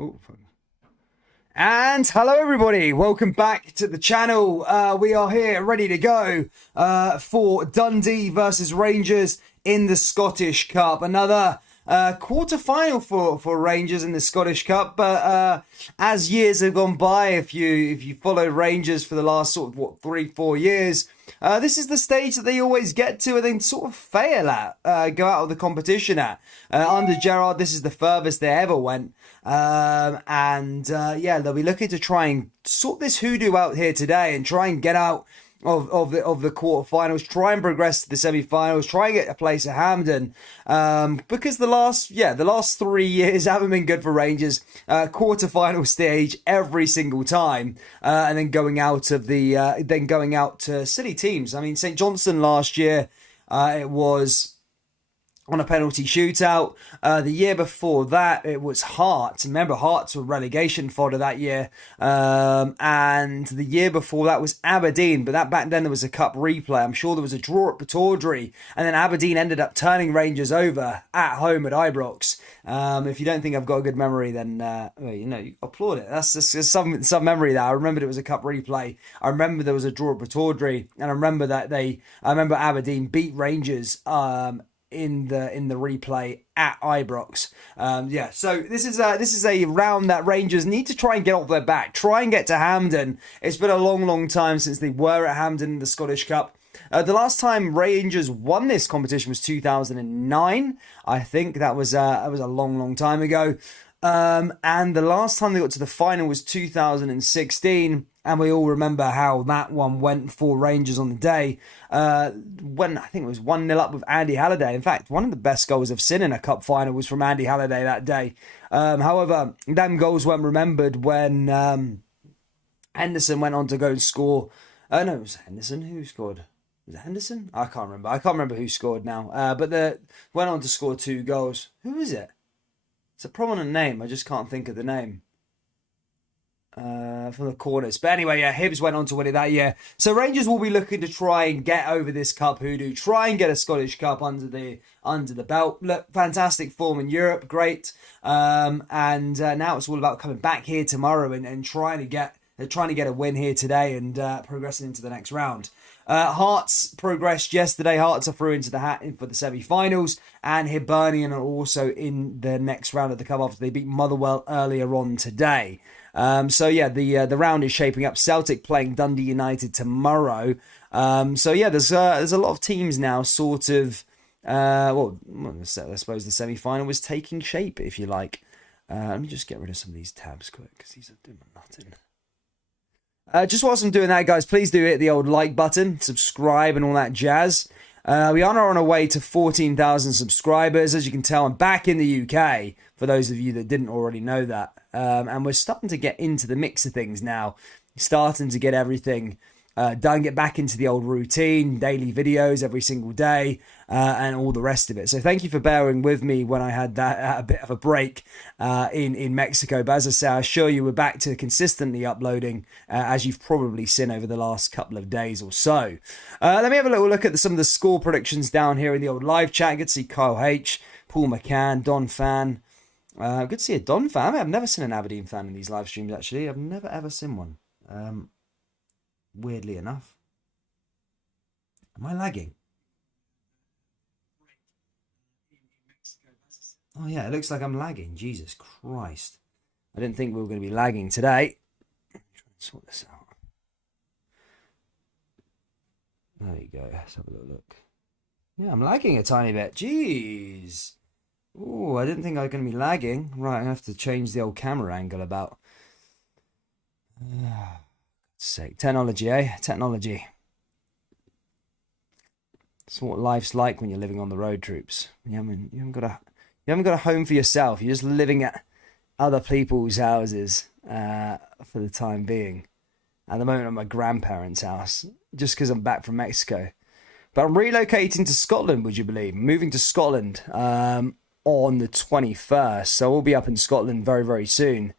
Oh, and hello everybody, welcome back to the channel. We are here ready to go for Dundee versus Rangers in the Scottish Cup. Another quarter-final for Rangers in the Scottish Cup, but as years have gone by, if you followed Rangers for the last sort of 3-4 years, this is the stage that they always get to and then sort of fail at, go out of the competition at. Under Gerrard, this is the furthest they ever went. Yeah, they'll be looking to try and sort this hoodoo out here today and try and get out of the quarterfinals, try and progress to the semi-finals, try and get a place at Hampden, because the last 3 years haven't been good for Rangers. Quarterfinal stage every single time, and then going out to silly teams. I mean, St Johnstone last year, it was on a penalty shootout. The year before that, it was Hearts. Remember, Hearts were relegation fodder that year. And the year before that was Aberdeen, but that back then there was a cup replay. I'm sure there was a draw at Pataudry, and then Aberdeen ended up turning Rangers over at home at Ibrox. If you don't think I've got a good memory, then you applaud it. That's just some memory there. I remember it was a cup replay. I remember there was a draw at Pataudry, and I remember Aberdeen beat Rangers in the replay at Ibrox. So this is a round that Rangers need to try and get off their back, try and get to Hampden. It's been a long time since they were at Hampden in the Scottish Cup. The last time Rangers won this competition was 2009. I think that was a long time ago. And the last time they got to the final was 2016. And we all remember how that one went for Rangers on the day. When I think it was 1-0 up with Andy Halliday. In fact, one of the best goals I've seen in a cup final was from Andy Halliday that day. However, them goals weren't remembered when Henderson went on to go and score. No, it was Henderson who scored. Was it Henderson? I can't remember who scored now. But went on to score 2 goals. Who is it? It's a prominent name. I just can't think of the name. From the corners. But anyway, yeah, Hibs went on to win it that year. So Rangers will be looking to try and get over this cup hoodoo, try and get a Scottish Cup under the belt. Look, fantastic form in Europe, great. Now it's all about coming back here tomorrow and trying to get a win here today and progressing into the next round. Hearts progressed yesterday. Hearts are through into the hat for the semi-finals, and Hibernian are also in the next round of the cup after they beat Motherwell earlier on today. The round is shaping up. Celtic playing Dundee United tomorrow. There's a lot of teams now sort of. I suppose the semi-final was taking shape, if you like. Let me just get rid of some of these tabs quick because these are doing nothing. Just whilst I'm doing that, guys, please do hit the old like button, subscribe, and all that jazz. We are on our way to 14,000 subscribers. As you can tell, I'm back in the UK, for those of you that didn't already know that. And we're starting to get into the mix of things now. Starting to get everything done, get back into the old routine, daily videos every single day, and all the rest of it. So thank you for bearing with me when I had that a bit of a break in Mexico. But as I say, I assure you we're back to consistently uploading, as you've probably seen over the last couple of days or so. Let me have a little look at some of the score predictions down here in the old live chat. Good to see Kyle H, Paul McCann, Don Fan. Good to see a Don fan. I've never seen an Aberdeen fan in these live streams, actually. I've never ever seen one. Weirdly enough. Am I lagging? Oh yeah, it looks like I'm lagging. Jesus Christ. I didn't think we were going to be lagging today. Try and sort this out. There you go. Let's have a little look. Yeah, I'm lagging a tiny bit. Jeez. Oh, I didn't think I was going to be lagging. Right, I have to change the old camera angle about. Sake. Technology, eh? Technology. It's what life's like when you're living on the road, troops. You haven't got a home for yourself. You're just living at other people's houses for the time being. At the moment, I'm at my grandparents' house, just because I'm back from Mexico. But I'm relocating to Scotland, would you believe? Moving to Scotland on the 21st. So we'll be up in Scotland very, very soon.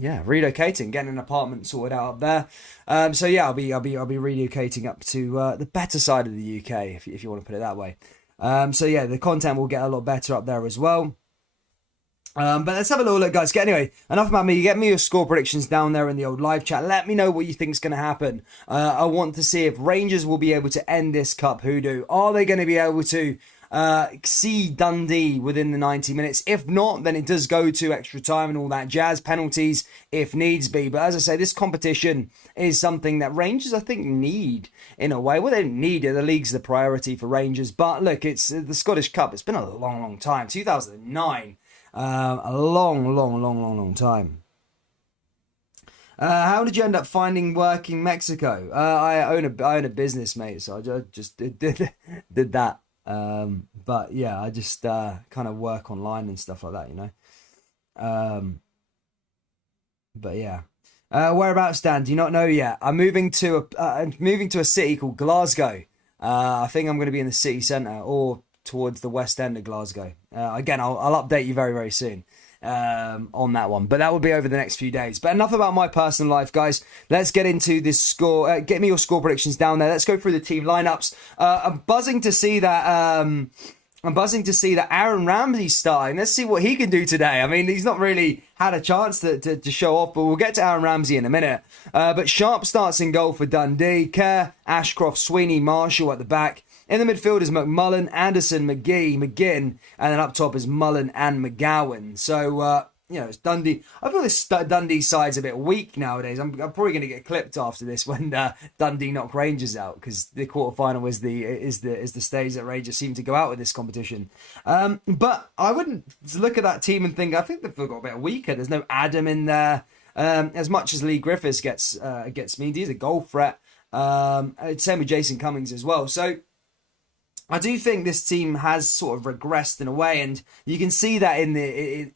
Relocating, getting an apartment sorted out up there. I'll be relocating up to the better side of the UK, if you want to put it that way. The content will get a lot better up there as well. But let's have a little look, guys. Anyway, enough about me. Get me your score predictions down there in the old live chat. Let me know what you think is going to happen. I want to see if Rangers will be able to end this cup hoodoo. Are they going to be able to see Dundee within the 90 minutes? If not, then it does go to extra time and all that jazz, penalties if needs be. But as I say, this competition is something that Rangers, I think, need in a way. Well, they don't need it. The league's the priority for Rangers. But look, it's the Scottish Cup. It's been a long, long time. 2009. A long time. How did you end up finding work in Mexico? I own a business, mate, so I just did that. But yeah, I just kind of work online and stuff like that, you know. But yeah. Whereabouts, Dan? Do you not know yet? I'm moving to a city called Glasgow. I think I'm going to be in the city centre or towards the west end of Glasgow. Again, I'll update you very, very soon on that one. But that will be over the next few days. But enough about my personal life, guys. Let's get into this score. Get me your score predictions down there. Let's go through the team lineups. I'm buzzing to see that. I'm buzzing to see that Aaron Ramsey's starting. Let's see what he can do today. I mean, he's not really had a chance to show off, but we'll get to Aaron Ramsey in a minute. But Sharp starts in goal for Dundee. Kerr, Ashcroft, Sweeney, Marshall at the back. In the midfield is McMullen, Anderson, McGee, McGinn, and then up top is Mullen and McGowan. So, it's Dundee. I feel this Dundee side's a bit weak nowadays. I'm probably going to get clipped after this when Dundee knock Rangers out, because the quarterfinal is the stage that Rangers seem to go out with this competition. But I wouldn't look at that team and think, I think they've got a bit weaker. There's no Adam in there. As much as Lee Griffiths gets me, he's a goal threat. Same with Jason Cummings as well. So I do think this team has sort of regressed in a way, and you can see that in the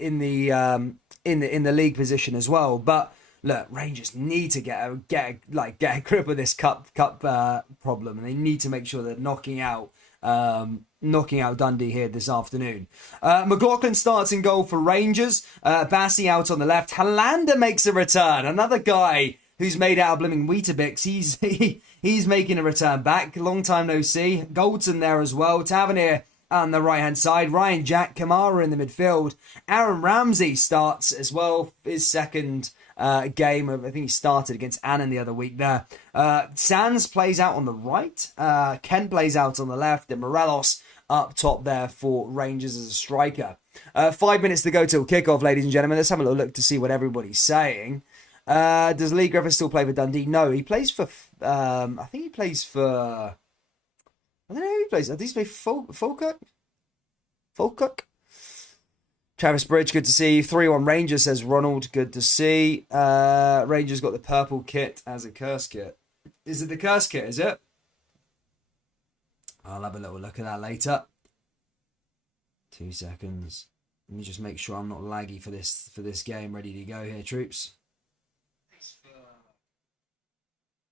league position as well. But look, Rangers need to get a grip of this cup problem, and they need to make sure they're knocking out Dundee here this afternoon. McLaughlin starts in goal for Rangers. Bassey out on the left. Hollander makes a return. Another guy who's made out of blooming Weetabix. He's making a return back. Long time no see. Goldson there as well. Tavernier on the right-hand side. Ryan Jack, Kamara in the midfield. Aaron Ramsey starts as well. His second game. I think he started against Annan the other week there. Sands plays out on the right. Ken plays out on the left. And Morelos up top there for Rangers as a striker. 5 minutes to go till kickoff, ladies and gentlemen. Let's have a little look to see what everybody's saying. Does Lee Griffiths still play for Dundee? No, he plays for. I think he plays for. I don't know who he plays. I think he plays Falkirk. Falkirk. Travis Bridge, good to see you. 3-1 Rangers, says Ronald. Good to see. Rangers got the purple kit as a curse kit. Is it the curse kit? Is it? I'll have a little look at that later. 2 seconds. Let me just make sure I'm not laggy for this game. Ready to go here, troops.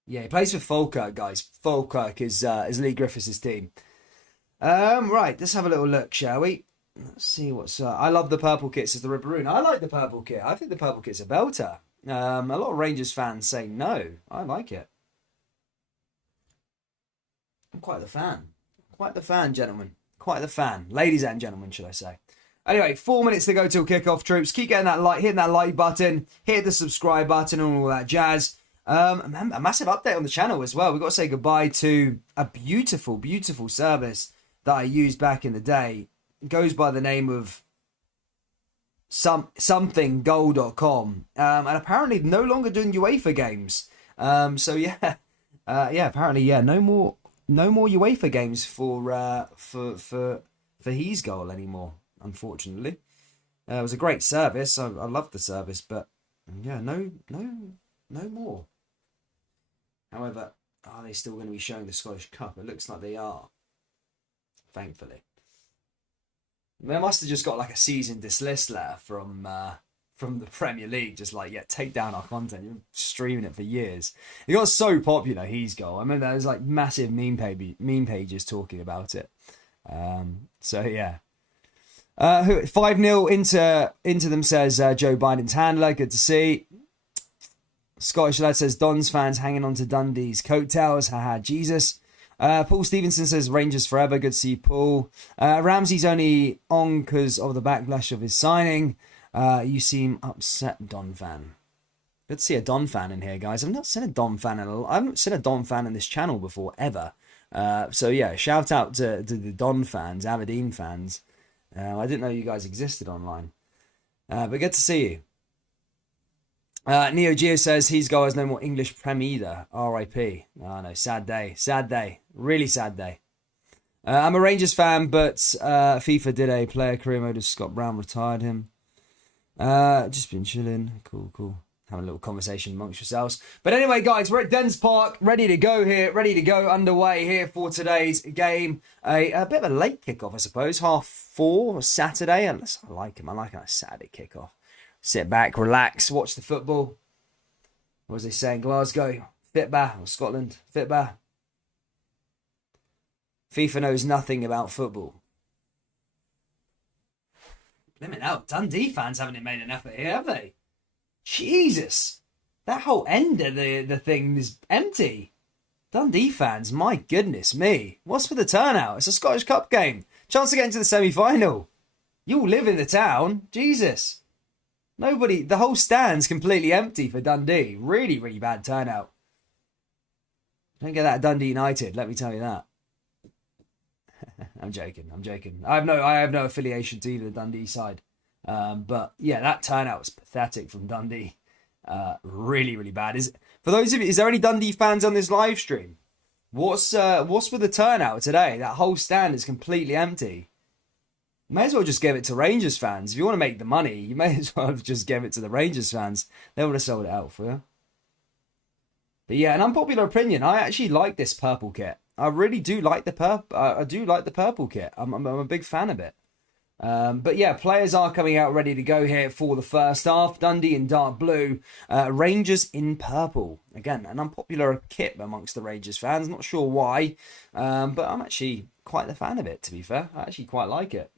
Yeah, he plays for Falkirk, guys. Falkirk is Lee Griffiths' team. Right, let's have a little look, shall we? Let's see what's... I love the purple kit, says the Ripperoon. I like the purple kit. I think the purple kit's a belter. A lot of Rangers fans say no. I like it. I'm quite the fan. Quite the fan, gentlemen. Quite the fan. Ladies and gentlemen, should I say. Anyway, 4 minutes to go till kickoff, troops. Keep getting that like, hitting that like button, hit the subscribe button and all that jazz. A massive update on the channel as well. We've got to say goodbye to a beautiful, beautiful service that I used back in the day. It goes by the name of somethinggoal.com. And apparently no longer doing UEFA games. So yeah. Apparently, yeah, no more UEFA games for his goal anymore, unfortunately. It was a great service. I loved the service, but yeah, no more. However, are they still going to be showing the Scottish Cup? It looks like they are. Thankfully. They must have just got like a cease and desist letter from the Premier League, just like, yeah, take down our content. You've been streaming it for years. It got so popular, his goal. I remember there was like massive meme pages talking about it. So yeah. 5-0 into them, says Joe Biden's handler. Good to see. Scottish lad says Don's fans hanging on to Dundee's coattails. Haha, Jesus. Paul Stevenson says Rangers forever. Good to see you, Paul. Ramsey's only on because of the backlash of his signing. You seem upset, Don fan. Good to see a Don fan in here, guys. I've not seen a Don fan I haven't seen a Don fan in this channel before, ever. So yeah, shout out to the Don fans, Aberdeen fans. I didn't know you guys existed online. But good to see you. Neo Geo says his goal has no more English Prem either. R.I.P. Oh no, sad day. Sad day. Really sad day. I'm a Rangers fan, but FIFA did a player career mode as Scott Brown retired him. Just been chilling. Cool. Having a little conversation amongst yourselves. But anyway, guys, we're at Dens Park, ready to go here, ready to go underway here for today's game. A bit of a late kickoff, I suppose. 4:30 Saturday. And I like him. I like a Saturday kickoff. Sit back, relax, watch the football. What was they saying? Glasgow, Fitba, or Scotland, Fitba. FIFA knows nothing about football. Blimmin' out. Dundee fans haven't made an effort here, have they? Jesus. That whole end of the thing is empty. Dundee fans, my goodness me. What's for the turnout? It's a Scottish Cup game. Chance to get into the semi-final. You all live in the town. Jesus. Nobody, the whole stand's completely empty for Dundee. Really, really bad turnout. Don't get that at Dundee United, let me tell you that. I'm joking. I have no affiliation to either the Dundee side. But yeah, that turnout was pathetic from Dundee. Really, really bad. For those of you, is there any Dundee fans on this live stream? What's with the turnout today? That whole stand is completely empty. You may as well just give it to Rangers fans. If you want to make the money, you may as well have just give it to the Rangers fans. They would have sold it out for you. But yeah, an unpopular opinion. I actually like this purple kit. I really do like the purple. I do like the purple kit. I'm a big fan of it. But yeah, players are coming out ready to go here for the first half. Dundee in dark blue, Rangers in purple. Again, an unpopular kit amongst the Rangers fans. Not sure why, but I'm actually quite the fan of it, to be fair. I actually quite like it.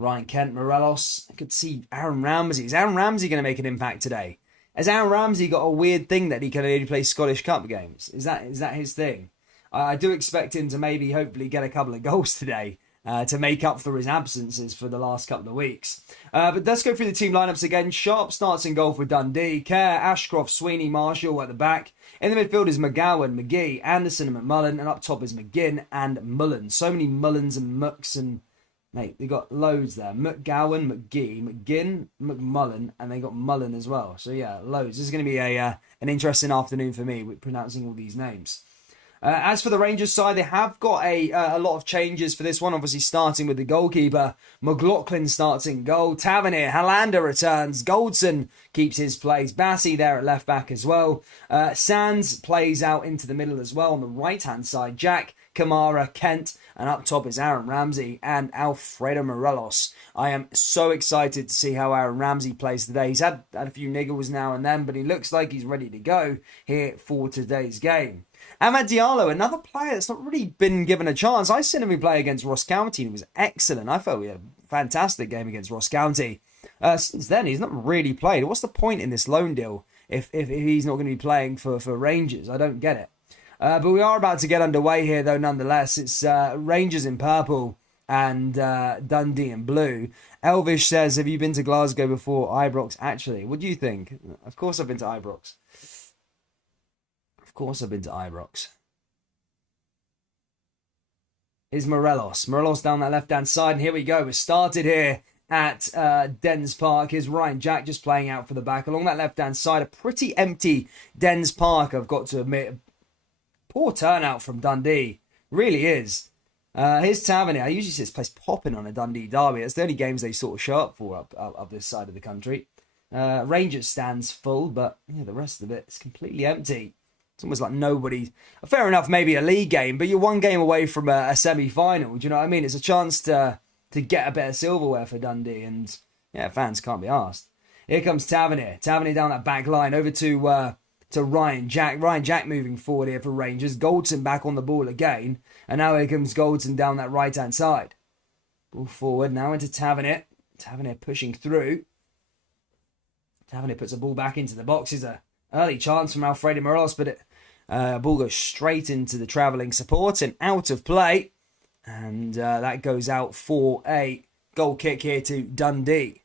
Ryan Kent, Morelos. I could see Aaron Ramsey. Is Aaron Ramsey going to make an impact today? Has Aaron Ramsey got a weird thing that he can only play Scottish Cup games? Is that his thing? I do expect him to maybe, hopefully, get a couple of goals today to make up for his absences for the last couple of weeks. But let's go through the team lineups again. Sharp starts in goal for Dundee. Kerr, Ashcroft, Sweeney, Marshall at the back. In the midfield is McGowan, McGee, Anderson and McMullen. And up top is McGinn and Mullen. So many Mullins and Mooks and... Mate, they got loads there. McGowan, McGee, McGinn, McMullen, and they got Mullen as well. So yeah, loads. This is going to be an interesting afternoon for me with pronouncing all these names. As for the Rangers side, they have got a lot of changes for this one. Obviously, starting with the goalkeeper. McLaughlin starts in goal. Tavernier, Hollander returns. Goldson keeps his place. Bassey there at left back as well. Sands plays out into the middle as well on the right-hand side. Jack, Kamara, Kent, and up top is Aaron Ramsey and Alfredo Morelos. I am so excited to see how Aaron Ramsey plays today. He's had a few niggles now and then, but he looks like he's ready to go here for today's game. Amad Diallo, another player that's not really been given a chance. I seen him play against Ross County and he was excellent. I felt we had a fantastic game against Ross County. Since then, he's not really played. What's the point in this loan deal if he's not going to be playing for Rangers? I don't get it. But we are about to get underway here, though, nonetheless. It's Rangers in purple and Dundee in blue. Elvish says, have you been to Glasgow before? Ibrox, actually. What do you think? Of course I've been to Ibrox. Of course I've been to Ibrox. Is Morelos. Morelos down that left-hand side. And here we go. We're started here at Dens Park. Here's Ryan Jack just playing out for the back. Along that left-hand side, a pretty empty Dens Park, I've got to admit. Poor turnout from Dundee. Really is. Here's Tavernier. I usually see this place popping on a Dundee derby. It's the only games they sort of show up for up this side of the country. Rangers stands full, but yeah, the rest of it is completely empty. It's almost like nobody... Fair enough, maybe a league game, but you're one game away from a semi-final. Do you know what I mean? It's a chance to get a bit of silverware for Dundee, and yeah, fans can't be asked. Here comes Tavernier. Tavernier down that back line, over to Ryan Jack. Ryan Jack moving forward here for Rangers. Goldson back on the ball again. And now here comes Goldson down that right-hand side. Ball forward now into Tavernier. Tavernier pushing through. Tavernier puts the ball back into the box. Is a early chance from Alfredo Morelos, but ball goes straight into the travelling support and out of play. And that goes out for a goal kick here to Dundee.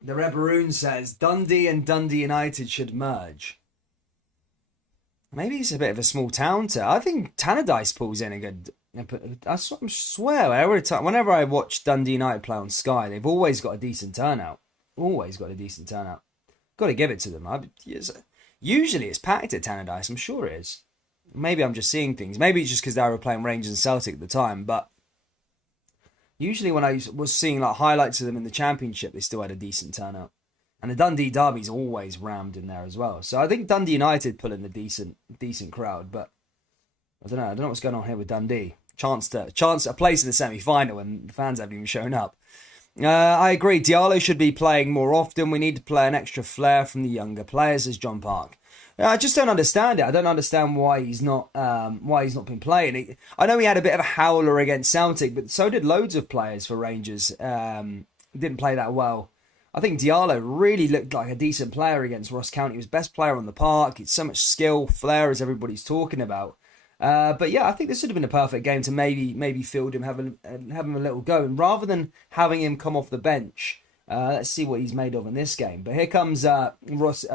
The Red Maroon says Dundee and Dundee United should merge. Maybe it's a bit of a small town to. I think Tannadice pulls in a good. I swear, whenever I watch Dundee United play on Sky, they've always got a decent turnout. Always got a decent turnout. Got to give it to them. Usually it's packed at Tannadice. I'm sure it is. Maybe I'm just seeing things. Maybe it's just because they were playing Rangers and Celtic at the time. But usually when I was seeing like highlights of them in the Championship, they still had a decent turnout. And the Dundee derby's always rammed in there as well. So I think Dundee United put in a decent crowd. But I don't know what's going on here with Dundee. Chance a place in the semi-final and the fans haven't even shown up. I agree. Diallo should be playing more often. We need to play an extra flair from the younger players, says John Park. I just don't understand it. I don't understand why he's not been playing. I know he had a bit of a howler against Celtic, but so did loads of players for Rangers. Didn't play that well. I think Diallo really looked like a decent player against Ross County. He was best player on the park. It's so much skill, flair, as everybody's talking about. But yeah, I think this would have been a perfect game to maybe field him, have him a little go, and rather than having him come off the bench, let's see what he's made of in this game. But here comes Ross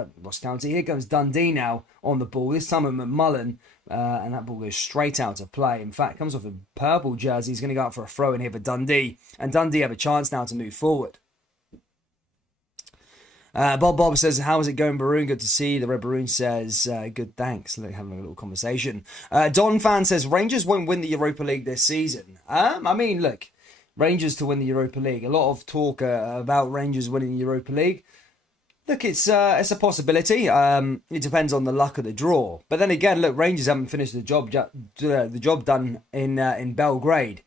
County. Here comes Dundee now on the ball. This time with McMullen, and that ball goes straight out to play. In fact, comes off a purple jersey. He's going to go out for a throw in here for Dundee, and Dundee have a chance now to move forward. Bob says, how is it going, Baroon? Good to see you. The Red Baroon says, good, thanks. Look, having a little conversation. Don Fan says, Rangers won't win the Europa League this season. I mean, look, Rangers to win the Europa League. A lot of talk about Rangers winning the Europa League. Look, it's a possibility. It depends on the luck of the draw. But then again, look, Rangers haven't finished the job done in Belgrade.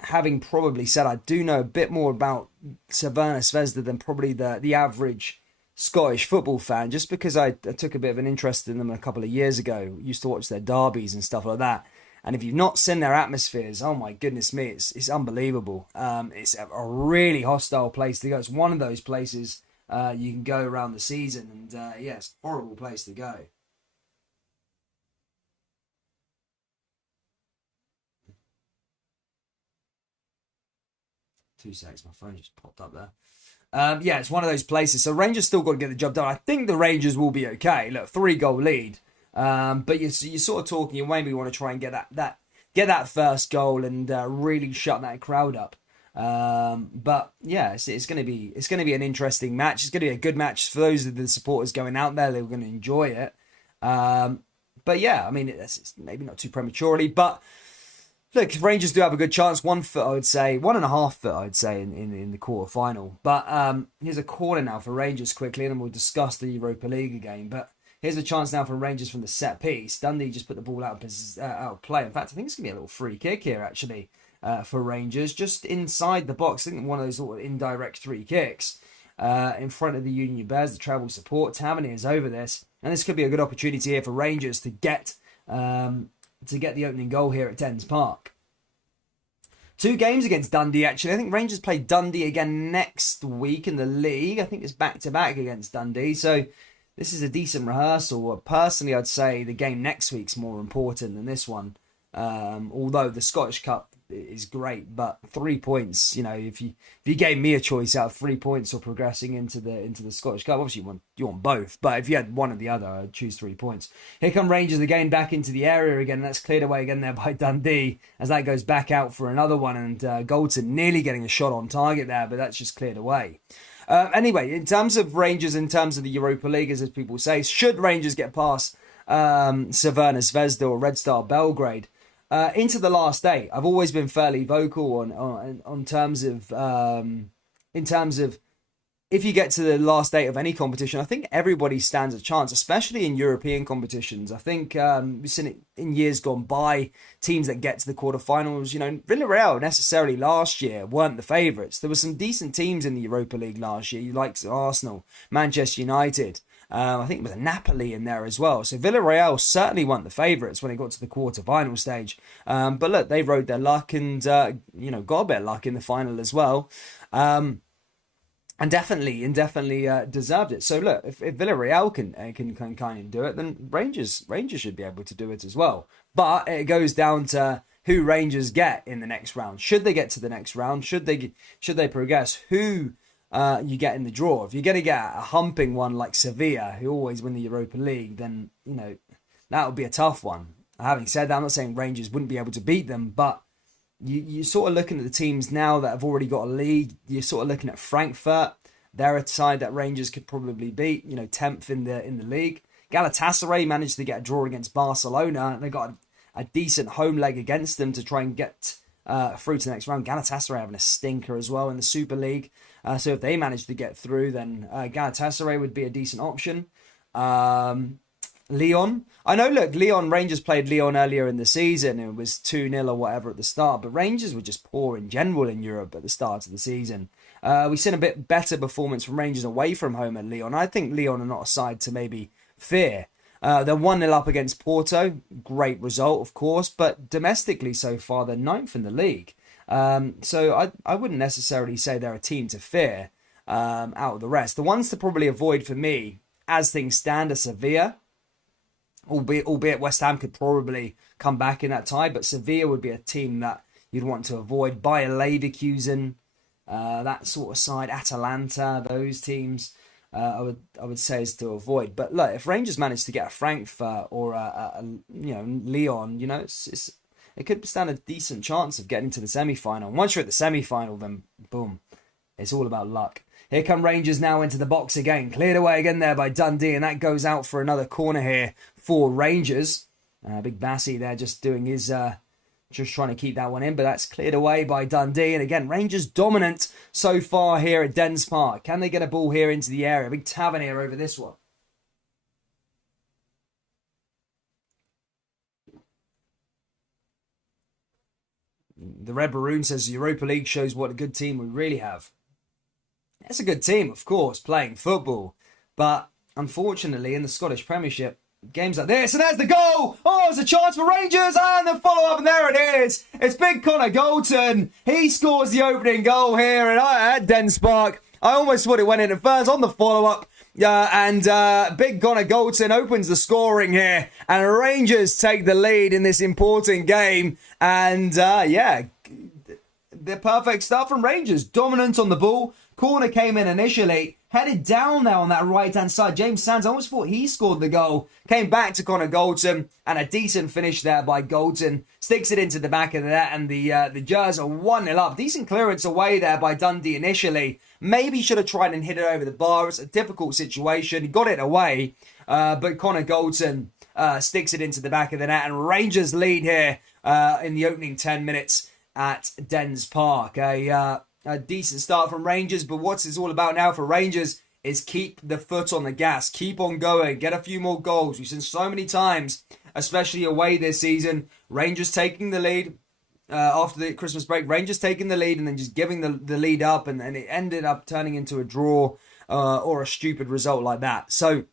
Having probably said I do know a bit more about Crvena Zvezda than probably the average Scottish football fan, just because I took a bit of an interest in them a couple of years ago. Used to watch their derbies and stuff like that. And if you've not seen their atmospheres, oh my goodness me, it's unbelievable. It's a really hostile place to go. It's one of those places you can go around the season, and yeah, it's a horrible place to go. 2 seconds, my phone just popped up there. Yeah, it's one of those places. So Rangers still got to get the job done. I think the Rangers will be okay. Look, 3-goal lead. But you're sort of talking. You maybe want to try and get that first goal and really shut that crowd up. But yeah, it's going to be an interesting match. It's going to be a good match for those of the supporters going out there. They're going to enjoy it. But yeah, I mean, it's maybe not too prematurely, but. Look, Rangers do have a good chance. 1 foot, I would say. 1.5 foot, I would say, in the quarter final. But here's a corner now for Rangers quickly, and then we'll discuss the Europa League again. But here's a chance now for Rangers from the set piece. Dundee just put the ball out of play. In fact, I think it's going to be a little free kick here, actually, for Rangers. Just inside the box. I think one of those sort of indirect free kicks in front of the Union Bears, the travel support. Tavernier is over this. And this could be a good opportunity here for Rangers to get the opening goal here at Dens Park. 2 games against Dundee, actually. I think Rangers play Dundee again next week in the league. I think it's back-to-back against Dundee. So this is a decent rehearsal. Personally, I'd say the game next week's more important than this one. Although the Scottish Cup is great, but 3 points, if you gave me a choice out of 3 points or progressing into the Scottish Cup, obviously you want both, but if you had one or the other, I'd choose 3 points. Here come Rangers again back into the area again. That's cleared away again there by Dundee as that goes back out for another one, and Goldson nearly getting a shot on target there, but that's just cleared away. Anyway, in terms of Rangers, in terms of the Europa League, as people say, should Rangers get past Crvena Zvezda or Red Star Belgrade, into the last 8, I've always been fairly vocal on terms of in terms of if you get to the last 8 of any competition, I think everybody stands a chance, especially in European competitions. I think we've seen it in years gone by, teams that get to the quarterfinals. Villarreal necessarily last year weren't the favourites. There were some decent teams in the Europa League last year. You like Arsenal, Manchester United. I think there was Napoli in there as well. So Villarreal certainly weren't the favourites when it got to the quarter-final stage. But look, they rode their luck and, got a bit of luck in the final as well. and definitely deserved it. So look, if Villarreal can kind of do it, then Rangers should be able to do it as well. But it goes down to who Rangers get in the next round. Should they get to the next round? Should they progress? Who you get in the draw? If you're going to get a humping one like Sevilla, who always win the Europa League, then that would be a tough one. Having said that, I'm not saying Rangers wouldn't be able to beat them, but you're sort of looking at the teams now that have already got a lead. You're sort of looking at Frankfurt. They're a side that Rangers could probably beat. 10th in the league. Galatasaray managed to get a draw against Barcelona. They got a decent home leg against them to try and get through to the next round. Galatasaray having a stinker as well in the Super League. So if they manage to get through, then Galatasaray would be a decent option. Lyon. I know, look, Rangers played Lyon earlier in the season. It was 2-0 or whatever at the start, but Rangers were just poor in general in Europe at the start of the season. We've seen a bit better performance from Rangers away from home at Lyon. I think Lyon are not a side to maybe fear. They're 1-0 up against Porto. Great result, of course, but domestically so far, they're ninth in the league. So I wouldn't necessarily say they're a team to fear out of the rest. The ones to probably avoid for me, as things stand, are Sevilla. Albeit West Ham could probably come back in that tie, but Sevilla would be a team that you'd want to avoid. Bayer Leverkusen, that sort of side, Atalanta, those teams, I would say is to avoid. But look, if Rangers manage to get a Frankfurt or a Lyon, it could stand a decent chance of getting to the semi-final. And once you're at the semi-final, then boom, it's all about luck. Here come Rangers now into the box again. Cleared away again there by Dundee, and that goes out for another corner here for Rangers. Big Bassi there just doing his, just trying to keep that one in, but that's cleared away by Dundee. And again, Rangers dominant so far here at Dens Park. Can they get a ball here into the area? Big Tavernier over this one. The Red Maroon says Europa League shows what a good team we really have. It's a good team, of course, playing football. But unfortunately, in the Scottish Premiership, games like this, and there's the goal! Oh, there's a chance for Rangers, and the follow-up, and there it is! It's big Connor Goldson. He scores the opening goal here at Dens Park. I almost thought it went in at first on the follow-up. And big Connor Goldson opens the scoring here, and Rangers take the lead in this important game. And the perfect start from Rangers. Dominant on the ball. Corner came in initially, headed down there on that right-hand side. James Sands, I almost thought he scored the goal. Came back to Connor Goldson, and a decent finish there by Goldson. Sticks it into the back of the net, and the Gers are 1-0 up. Decent clearance away there by Dundee initially. Maybe should have tried and hit it over the bar. It's a difficult situation. He got it away, but Connor Goldson sticks it into the back of the net, and Rangers lead here in the opening 10 minutes at Dens Park. A decent start from Rangers, but what it's all about now for Rangers is keep the foot on the gas, keep on going, get a few more goals. We've seen so many times, especially away this season, Rangers taking the lead after the Christmas break, Rangers taking the lead and then just giving the lead up, and it ended up turning into a draw or a stupid result like that. So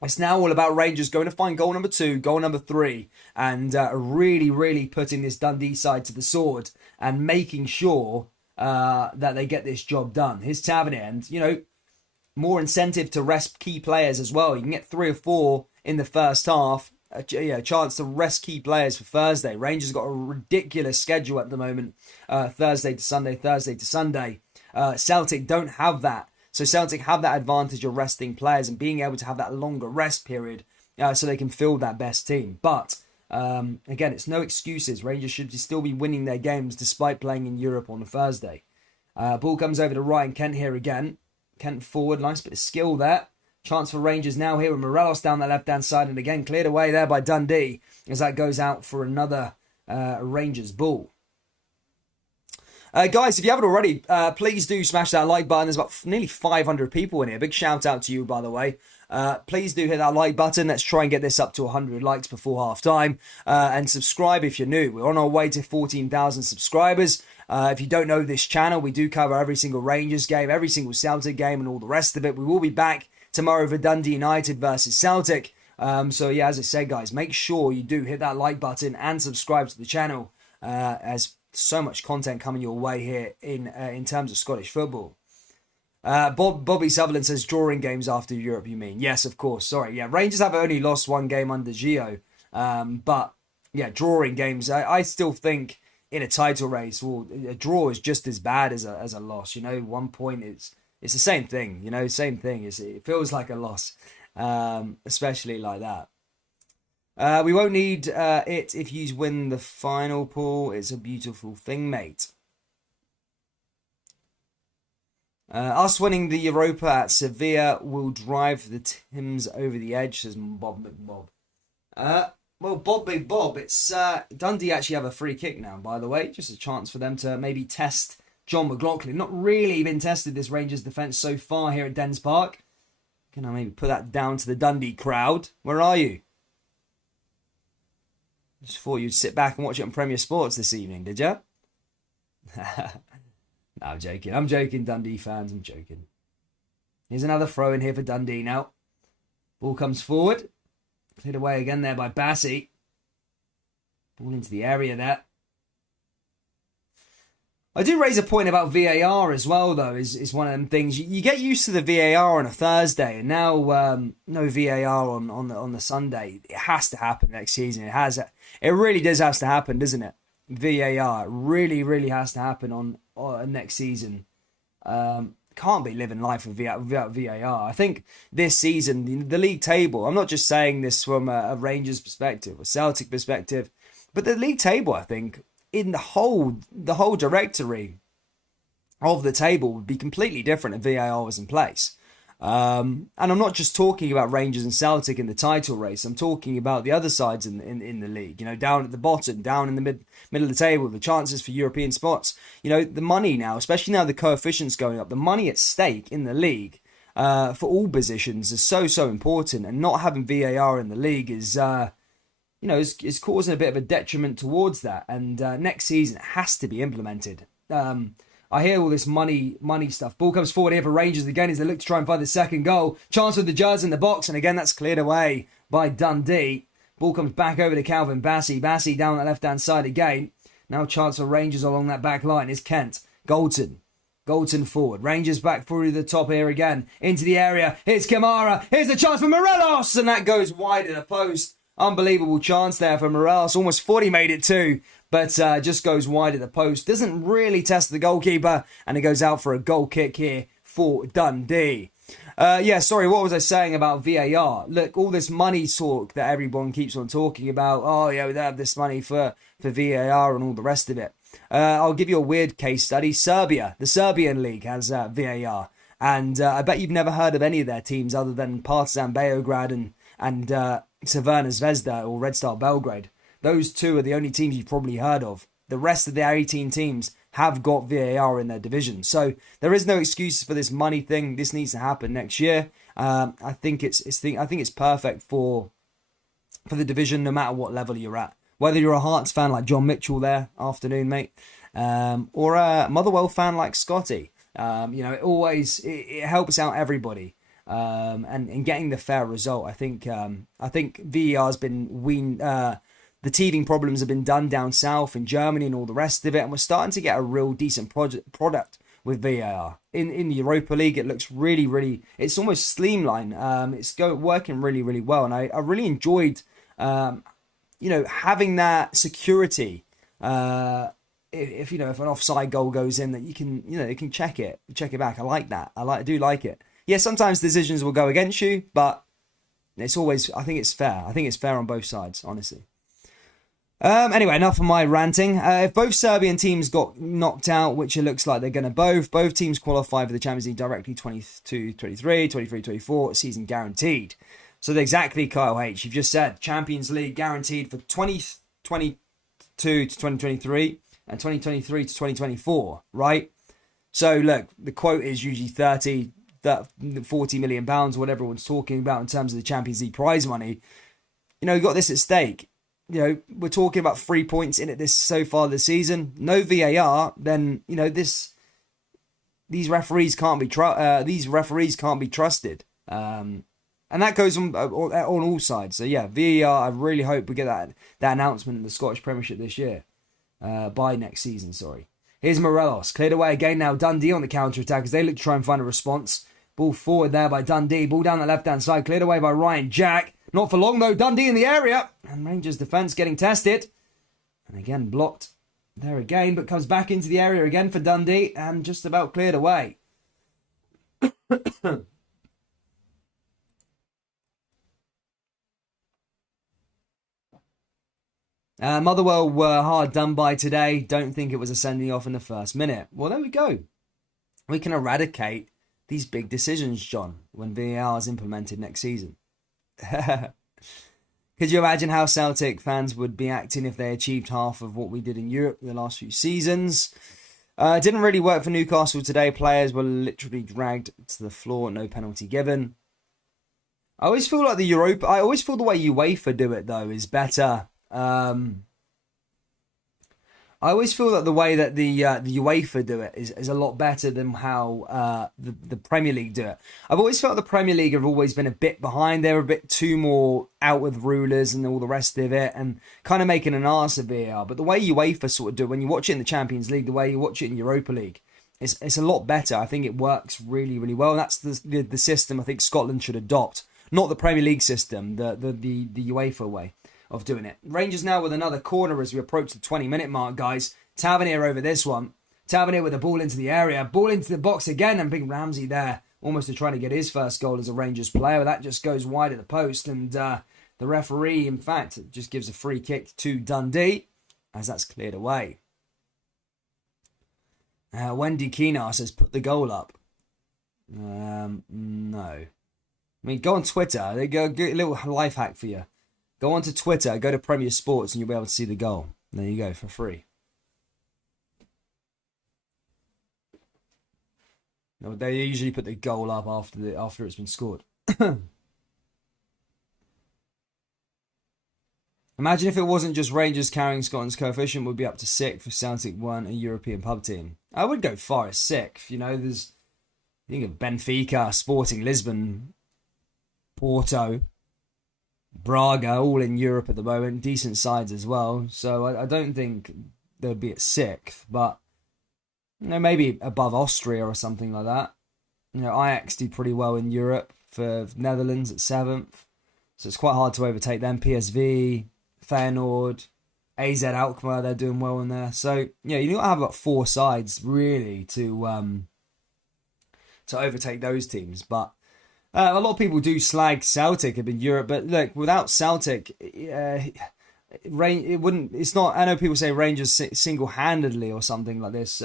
it's now all about Rangers going to find goal number 2, goal number 3, and really, really putting this Dundee side to the sword and making sure that they get this job done. Here's Tavernier, and more incentive to rest key players as well. You can get 3 or 4 in the first half. A chance to rest key players for Thursday. Rangers got a ridiculous schedule at the moment. Thursday to Sunday. Celtic don't have that. So Celtic have that advantage of resting players and being able to have that longer rest period so they can field that best team. But again, it's no excuses. Rangers should still be winning their games despite playing in Europe on a Thursday. Ball comes over to Ryan Kent here again. Kent forward, nice bit of skill there. Chance for Rangers now here with Morelos down the left-hand side, and again cleared away there by Dundee as that goes out for another Rangers ball. Guys, if you haven't already, please do smash that like button. There's about nearly 500 people in here. Big shout out to you, by the way. Please do hit that like button. Let's try and get this up to 100 likes before half time. And subscribe if you're new. We're on our way to 14,000 subscribers. If you don't know this channel, we do cover every single Rangers game, every single Celtic game, and all the rest of it. We will be back tomorrow for Dundee United versus Celtic. So yeah, as I said, guys, make sure you do hit that like button and subscribe to the channel, as so much content coming your way here in terms of Scottish football. Bobby Sutherland says drawing games after Europe, you mean? Yes, of course. Sorry. Yeah, Rangers have only lost one game under Gio. But yeah, drawing games. I still think in a title race, well, a draw is just as bad as a loss. 1 point it's the same thing. Same thing. It feels like a loss, especially like that. We won't need it if you win the final, Paul. It's a beautiful thing, mate. Us winning the Europa at Sevilla will drive the Tims over the edge, says Bob McBob. Well, Bob Big Bob, it's Dundee actually have a free kick now, by the way. Just a chance for them to maybe test John McLaughlin. Not really been tested, this Rangers defence so far here at Dens Park. Can I maybe put that down to the Dundee crowd? Where are you? Just thought you'd sit back and watch it on Premier Sports this evening, did you? No, I'm joking. I'm joking, Dundee fans. I'm joking. Here's another throw in here for Dundee now. Ball comes forward. Cleared away again there by Bassey. Ball into the area there. I do raise a point about VAR as well, though. Is one of them things you get used to the VAR on a Thursday, and now no VAR on the Sunday. It has to happen next season. It really does have to happen, doesn't it? VAR really has to happen on next season. Can't be living life without VAR. I think this season the league table. I'm not just saying this from a Rangers perspective or Celtic perspective, but the league table. I think in the whole directory of the table would be completely different if VAR was in place. And I'm not just talking about Rangers and Celtic in the title race. I'm talking about the other sides in the league. Down at the bottom, down in the middle of the table, the chances for European spots. The money now, especially now the coefficients going up, the money at stake in the league for all positions is so important. And not having VAR in the league is is causing a bit of a detriment towards that. And next season it has to be implemented. I hear all this money stuff. Ball comes forward here for Rangers again as they look to try and find the second goal. Chance with the Jazz in the box, and again that's cleared away by Dundee. Ball comes back over to Calvin Bassey. Bassey down the left-hand side again. Now chance for Rangers along that back line is Kent. Galton forward. Rangers back through the top here again. Into the area. Here's Kamara. Here's the chance for Morelos, and that goes wide of the post. Unbelievable chance there for Morelos. Almost 40 made it too, but just goes wide of the post. Doesn't really test the goalkeeper, and it goes out for a goal kick here for Dundee. Sorry, what was I saying about VAR? Look, all this money talk that everyone keeps on talking about. Oh, yeah, they have this money for VAR and all the rest of it. I'll give you a weird case study. Serbia, the Serbian league has VAR, and I bet you've never heard of any of their teams other than Partizan Beograd and Crvena Zvezda or Red Star Belgrade. Those two are the only teams you've probably heard of. The rest of the 18 teams have got VAR in their division. So there is no excuses for this money thing. This needs to happen next year. I think it's perfect for the division, no matter what level you're at. Whether you're a Hearts fan like John Mitchell there, afternoon mate, or a Motherwell fan like Scotty. It helps out everybody. And getting the fair result. I think VAR has been weaned. The teething problems have been done down south in Germany and all the rest of it, and we're starting to get a real decent product with VAR in the Europa League. It looks really. It's almost streamlined. It's working really well, and I really enjoyed having that security. If an offside goal goes in, that you can check it back. I like that. I do like it. Yeah, sometimes decisions will go against you, but it's always, I think it's fair. I think it's fair on both sides, honestly. Anyway, enough of my ranting. If both Serbian teams got knocked out, which it looks like they're going to both teams qualify for the Champions League directly 22-23, 23-24, season guaranteed. So exactly, Kyle H. You've just said Champions League guaranteed for 2022 to 2023 and 2023 to 2024, right? So look, the quote is usually 40 million pounds, what everyone's talking about in terms of the Champions League prize money. You've got this at stake. We're talking about 3 points in it this so far this season. No VAR, then these referees can't be trusted. And that goes on all sides. So yeah, VAR. I really hope we get that announcement in the Scottish Premiership this year, by next season. Sorry. Here's Morelos. Cleared away again now. Dundee on the counter-attack as they look to try and find a response. Ball forward there by Dundee. Ball down the left-hand side. Cleared away by Ryan Jack. Not for long though. Dundee in the area. And Rangers defence getting tested. And again blocked there again. But comes back into the area again for Dundee. And just about cleared away. Motherwell were hard done by today. Don't think it was a sending off in the first minute. Well, there we go. We can eradicate these big decisions, John, when VAR is implemented next season. Could you imagine how Celtic fans would be acting if they achieved half of what we did in Europe in the last few seasons? It didn't really work for Newcastle today. Players were literally dragged to the floor, no penalty given. I always feel like I always feel the way UEFA do it though is better. I always feel that the way that the UEFA do it is a lot better than how the Premier League do it. I've always felt the Premier League have always been a bit behind. They're a bit too more out with rulers and all the rest of it and kind of making an arse of VAR. But the way UEFA sort of do it, when you watch it in the Champions League, the way you watch it in Europa League, it's a lot better. I think it works really, really well. And that's the system I think Scotland should adopt. Not the Premier League system, the UEFA way of doing it. Rangers now with another corner as we approach the 20-minute mark, guys. Tavernier over this one. Tavernier with the ball into the area. Ball into the box again, and Big Ramsey there, almost trying to get his first goal as a Rangers player. That just goes wide of the post, and the referee, in fact, just gives a free kick to Dundee as that's cleared away. Wendy Keenar says, put the goal up. No. I mean, go on Twitter. They go, get a little life hack for you. Go onto Twitter, go to Premier Sports, and you'll be able to see the goal. There you go, for free. No, they usually put the goal up after it's been scored. Imagine if it wasn't just Rangers carrying Scotland's coefficient would be up to 6th if Celtic weren't a European pub team. I would go far as 6th. You know, you think of Benfica, Sporting Lisbon, Porto, Braga, all in Europe at the moment, decent sides as well. So I don't think they would be at 6th, but you know, maybe above Austria or something like that. You know, Ajax do pretty well in Europe for Netherlands at 7th, so it's quite hard to overtake them. PSV, Feyenoord, AZ Alkmaar, they're doing well in there. So yeah, you need to have about 4 sides really to overtake those teams, but. A lot of people do slag Celtic up in Europe, but look, without Celtic, it wouldn't. It's not. I know people say Rangers single-handedly or something like this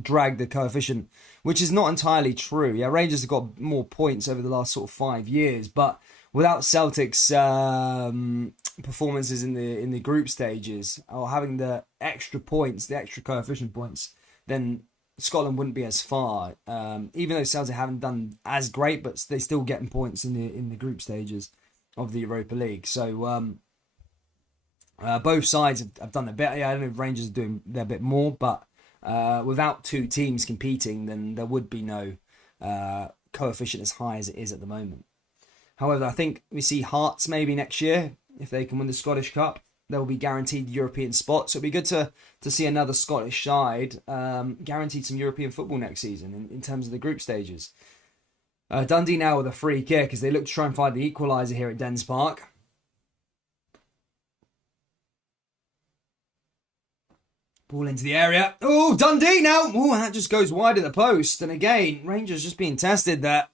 drag the coefficient, which is not entirely true. Yeah, Rangers have got more points over the last sort of 5 years, but without Celtic's performances in the group stages or having the extra points, the extra coefficient points, then Scotland wouldn't be as far, even though Celtic haven't done as great, but they still getting points in the group stages of the Europa League. So both sides have done a bit. Yeah, I don't know if Rangers are doing their bit more, but without 2 teams competing, then there would be no coefficient as high as it is at the moment. However, I think we see Hearts maybe next year if they can win the Scottish Cup. They'll be guaranteed European spots. So it'll be good to see another Scottish side guaranteed some European football next season in terms of the group stages. Dundee now with a free kick as they look to try and find the equaliser here at Dens Park. Ball into the area. Oh, Dundee now. Oh, and that just goes wide of the post. And again, Rangers just being tested there.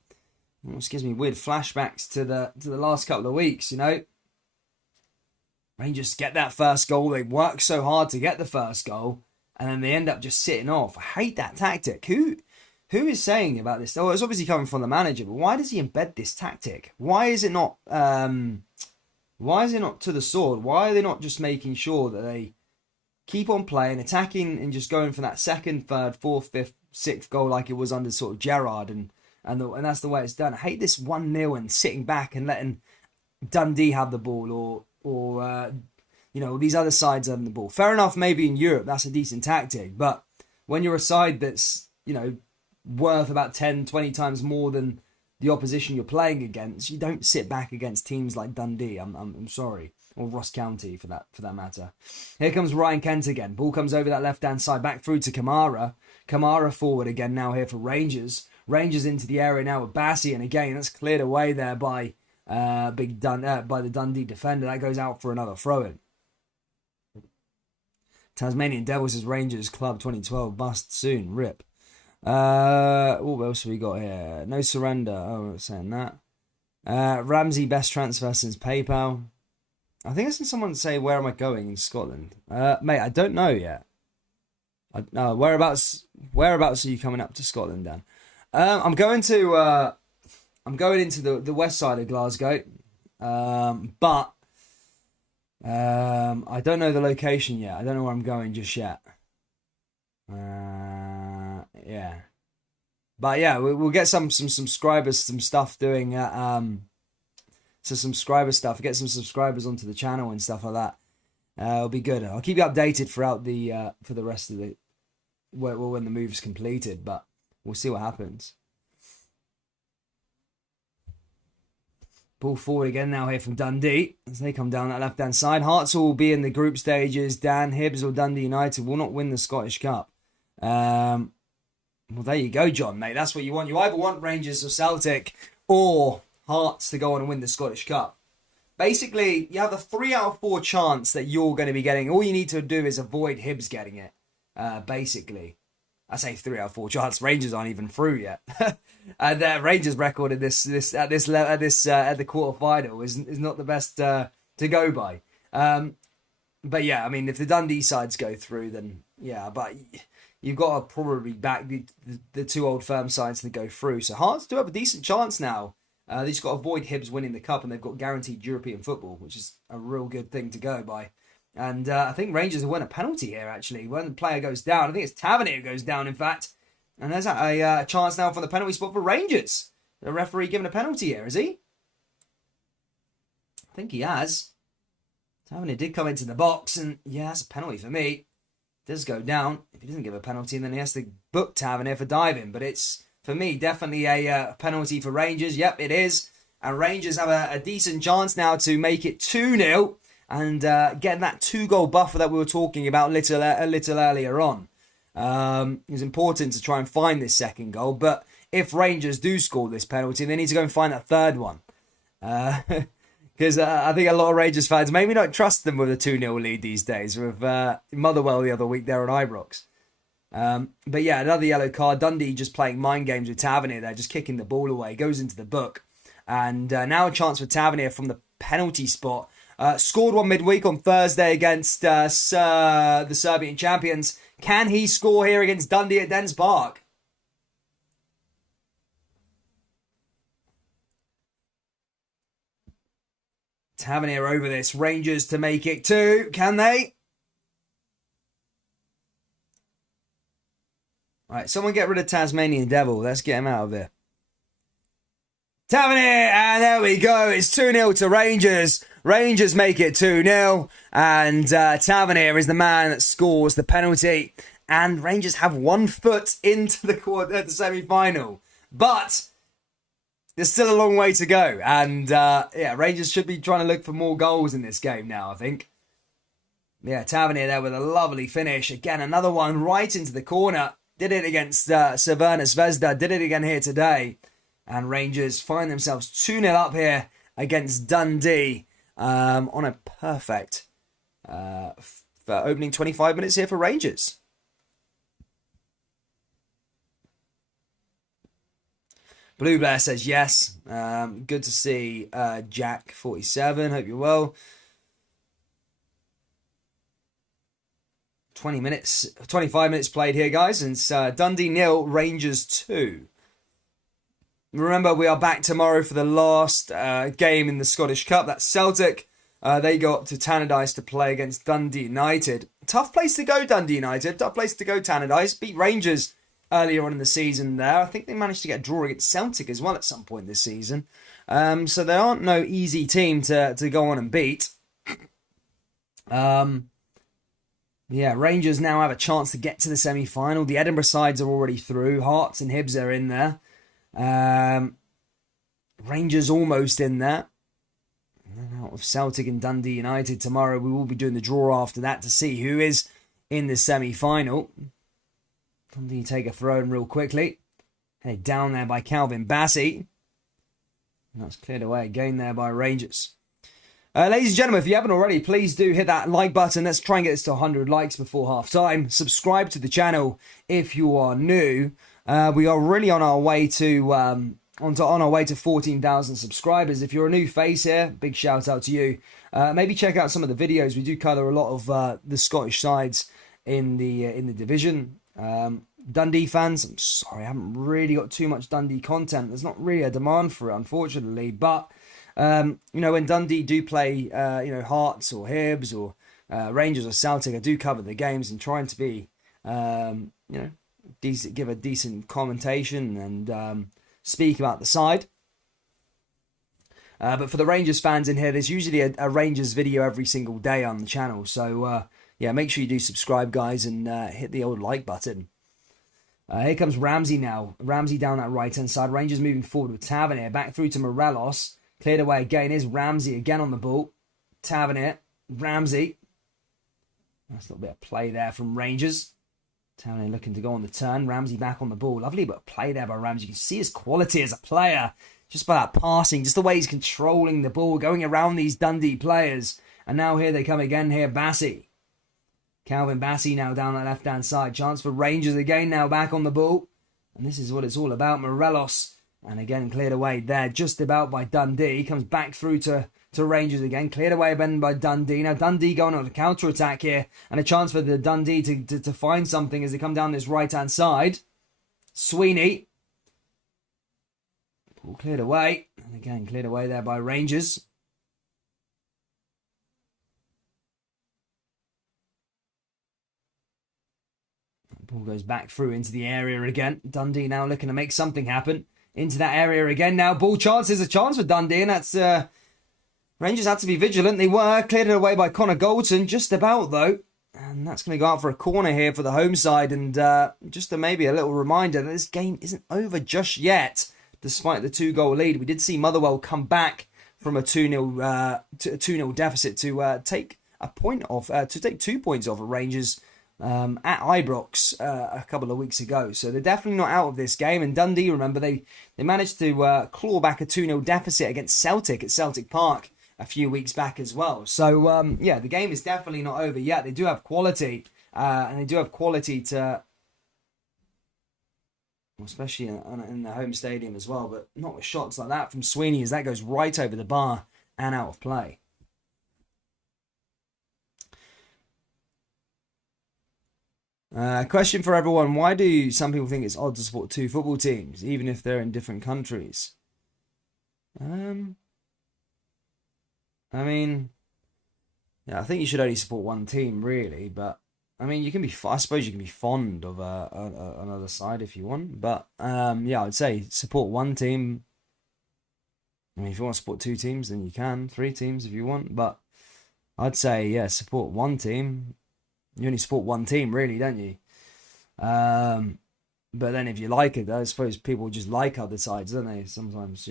Almost gives me weird flashbacks to the last couple of weeks, you know. Rangers get that first goal. They work so hard to get the first goal, and then they end up just sitting off. I hate that tactic. Who is saying about this? Oh, it's obviously coming from the manager, but why does he embed this tactic? Why is it not? Why is it not to the sword? Why are they not just making sure that they keep on playing, attacking, and just going for that second, third, fourth, fifth, sixth goal like it was under sort of Gerrard, and that's the way it's done. I hate this 1-0 and sitting back and letting Dundee have the ball or you know, these other sides having the ball. Fair enough, maybe in Europe that's a decent tactic, but when you're a side that's, you know, worth about 10, 20 times more than the opposition you're playing against, you don't sit back against teams like Dundee. I'm sorry. or Ross County for that matter. Here comes Ryan Kent again. Ball comes over that left-hand side, back through to Kamara. Kamara forward again now here for Rangers. Rangers into the area now with Bassey, and again that's cleared away there by by the Dundee defender. That goes out for another throw-in. Tasmanian Devils is Rangers Club 2012 bust soon. Rip. What else have we got here? No surrender. Oh, I'm not saying that. Ramsey best transfer since PayPal. I think I seen someone say, "Where am I going in Scotland?" Mate, I don't know yet. Whereabouts are you coming up to Scotland, Dan? I'm going into the west side of Glasgow, but I don't know the location yet. I don't know where I'm going just yet. Yeah, but yeah, we'll get some subscribers, some stuff doing some subscriber stuff. Get some subscribers onto the channel and stuff like that. It'll be good. I'll keep you updated throughout the for the rest of the when the move's completed, but we'll see what happens. Ball forward again now here from Dundee as they come down that left-hand side. Hearts will be in the group stages. Dan, Hibs or Dundee United will not win the Scottish Cup. Well, there you go, John, mate. That's what you want. You either want Rangers or Celtic or Hearts to go on and win the Scottish Cup. Basically, you have a 3 out of 4 chance that you're going to be getting. All you need to do is avoid Hibs getting it. Basically, I say 3 out of 4 chance. Rangers aren't even through yet. And Rangers' record at the quarter final is not the best to go by. But yeah, I mean, if the Dundee sides go through, then yeah. But you've got to probably back the 2 old firm sides to go through. So Hearts do have a decent chance now. They just got to avoid Hibs winning the cup, and they've got guaranteed European football, which is a real good thing to go by. And I think Rangers will win a penalty here, actually. When the player goes down, I think it's Tavernier who goes down, in fact. And there's a chance now for the penalty spot for Rangers. The referee giving a penalty here, is he? I think he has. Tavernier did come into the box, and yeah, that's a penalty for me. It does go down. If he doesn't give a penalty, then he has to book Tavernier for diving. But it's, for me, definitely a penalty for Rangers. Yep, it is. And Rangers have a decent chance now to make it 2-0 and get that 2-goal buffer that we were talking about a little earlier on. It's important to try and find this second goal. But if Rangers do score this penalty, they need to go and find that third one. Because I think a lot of Rangers fans maybe not trust them with a 2-0 lead these days. With Motherwell the other week there on Ibrox. But yeah, another yellow card. Dundee just playing mind games with Tavernier there, just kicking the ball away. Goes into the book. And now a chance for Tavernier from the penalty spot. Scored one midweek on Thursday against the Serbian champions. Can he score here against Dundee at Dens Park? Tavernier over this. Rangers to make it 2. Can they? Right, someone get rid of Tasmanian Devil. Let's get him out of here. Tavernier, and there we go. It's 2-0 to Rangers. Rangers make it 2-0, and Tavernier is the man that scores the penalty. And Rangers have 1 foot into the semi-final, but there's still a long way to go. And yeah, Rangers should be trying to look for more goals in this game now, I think. Yeah, Tavernier there with a lovely finish. Again, another one right into the corner. Did it against Crvena Zvezda. Did it again here today. And Rangers find themselves 2-0 up here against Dundee on a perfect for opening 25 minutes here for Rangers. Blue Blair says yes. Good to see Jack47. Hope you're well. 25 minutes played here, guys. And it's Dundee 0, Rangers 2. Remember, we are back tomorrow for the last game in the Scottish Cup. That's Celtic. They got to Tannadice to play against Dundee United. Tough place to go, Dundee United. Tough place to go, Tannadice. Beat Rangers earlier on in the season there. I think they managed to get a draw against Celtic as well at some point this season. So they aren't no easy team to go on and beat. Yeah, Rangers now have a chance to get to the semi-final. The Edinburgh sides are already through. Hearts and Hibs are in there. Rangers almost in there. And then out of Celtic and Dundee United tomorrow. We will be doing the draw after that to see who is in the semi-final. Dundee take a throw in real quickly. Headed down there by Calvin Bassey. And that's cleared away again there by Rangers. Ladies and gentlemen, if you haven't already, please do hit that like button. Let's try and get this to 100 likes before half time. Subscribe to the channel if you are new. We are really on our way to on our way to 14,000 subscribers. If you're a new face here, big shout out to you. Maybe check out some of the videos. We do cover a lot of the Scottish sides in the division. Dundee fans, I'm sorry, I haven't really got too much Dundee content. There's not really a demand for it, unfortunately. But when Dundee do play, Hearts or Hibs or Rangers or Celtic, I do cover the games and trying to be, decent, give a decent commentation and speak about the side. But for the Rangers fans in here, there's usually a Rangers video every single day on the channel. So, make sure you do subscribe, guys, and hit the old like button. Here comes Ramsey now. Ramsey down that right-hand side. Rangers moving forward with Tavernier. Back through to Morelos. Cleared away again. Is Ramsey again on the ball. Tavernier. Ramsey. Nice little bit of play there from Rangers. Tavernier looking to go on the turn. Ramsey back on the ball. Lovely bit of play there by Ramsey. You can see his quality as a player. Just by that passing. Just the way he's controlling the ball. Going around these Dundee players. And now here they come again here. Bassey. Calvin Bassey now down that left-hand side. Chance for Rangers again now back on the ball. And this is what it's all about. Morelos. And again cleared away there just about by Dundee. Comes back through to Rangers again. Cleared away again by Dundee. Now Dundee going on a counter-attack here. And a chance for the Dundee to find something as they come down this right-hand side. Sweeney. Ball cleared away. And again cleared away there by Rangers. Ball goes back through into the area again. Dundee now looking to make something happen. Into that area again now. Ball chance. There's a chance for Dundee, and that's... Rangers had to be vigilant. They were. Cleared it away by Connor Goldson. Just about, though. And that's going to go out for a corner here for the home side. And just maybe a little reminder that this game isn't over just yet, despite the 2-goal lead. We did see Motherwell come back from a 2-0 deficit to take 2 points off of Rangers at Ibrox a couple of weeks ago. So they're definitely not out of this game. And Dundee, remember, they managed to claw back a 2-0 deficit against Celtic at Celtic Park a few weeks back as well. So, the game is definitely not over yet. They do have quality, and they do have quality to... especially in the home stadium as well, but not with shots like that from Sweeney, as that goes right over the bar and out of play. Question for everyone. Why do some people think it's odd to support two football teams, even if they're in different countries? I think you should only support one team, really. But, you can be... I suppose you can be fond of another side if you want. But, I'd say support one team. If you want to support two teams, then you can. 3 teams if you want. But I'd say, support one team. You only support one team, really, don't you? But then if you like it, I suppose people just like other sides, don't they? Sometimes,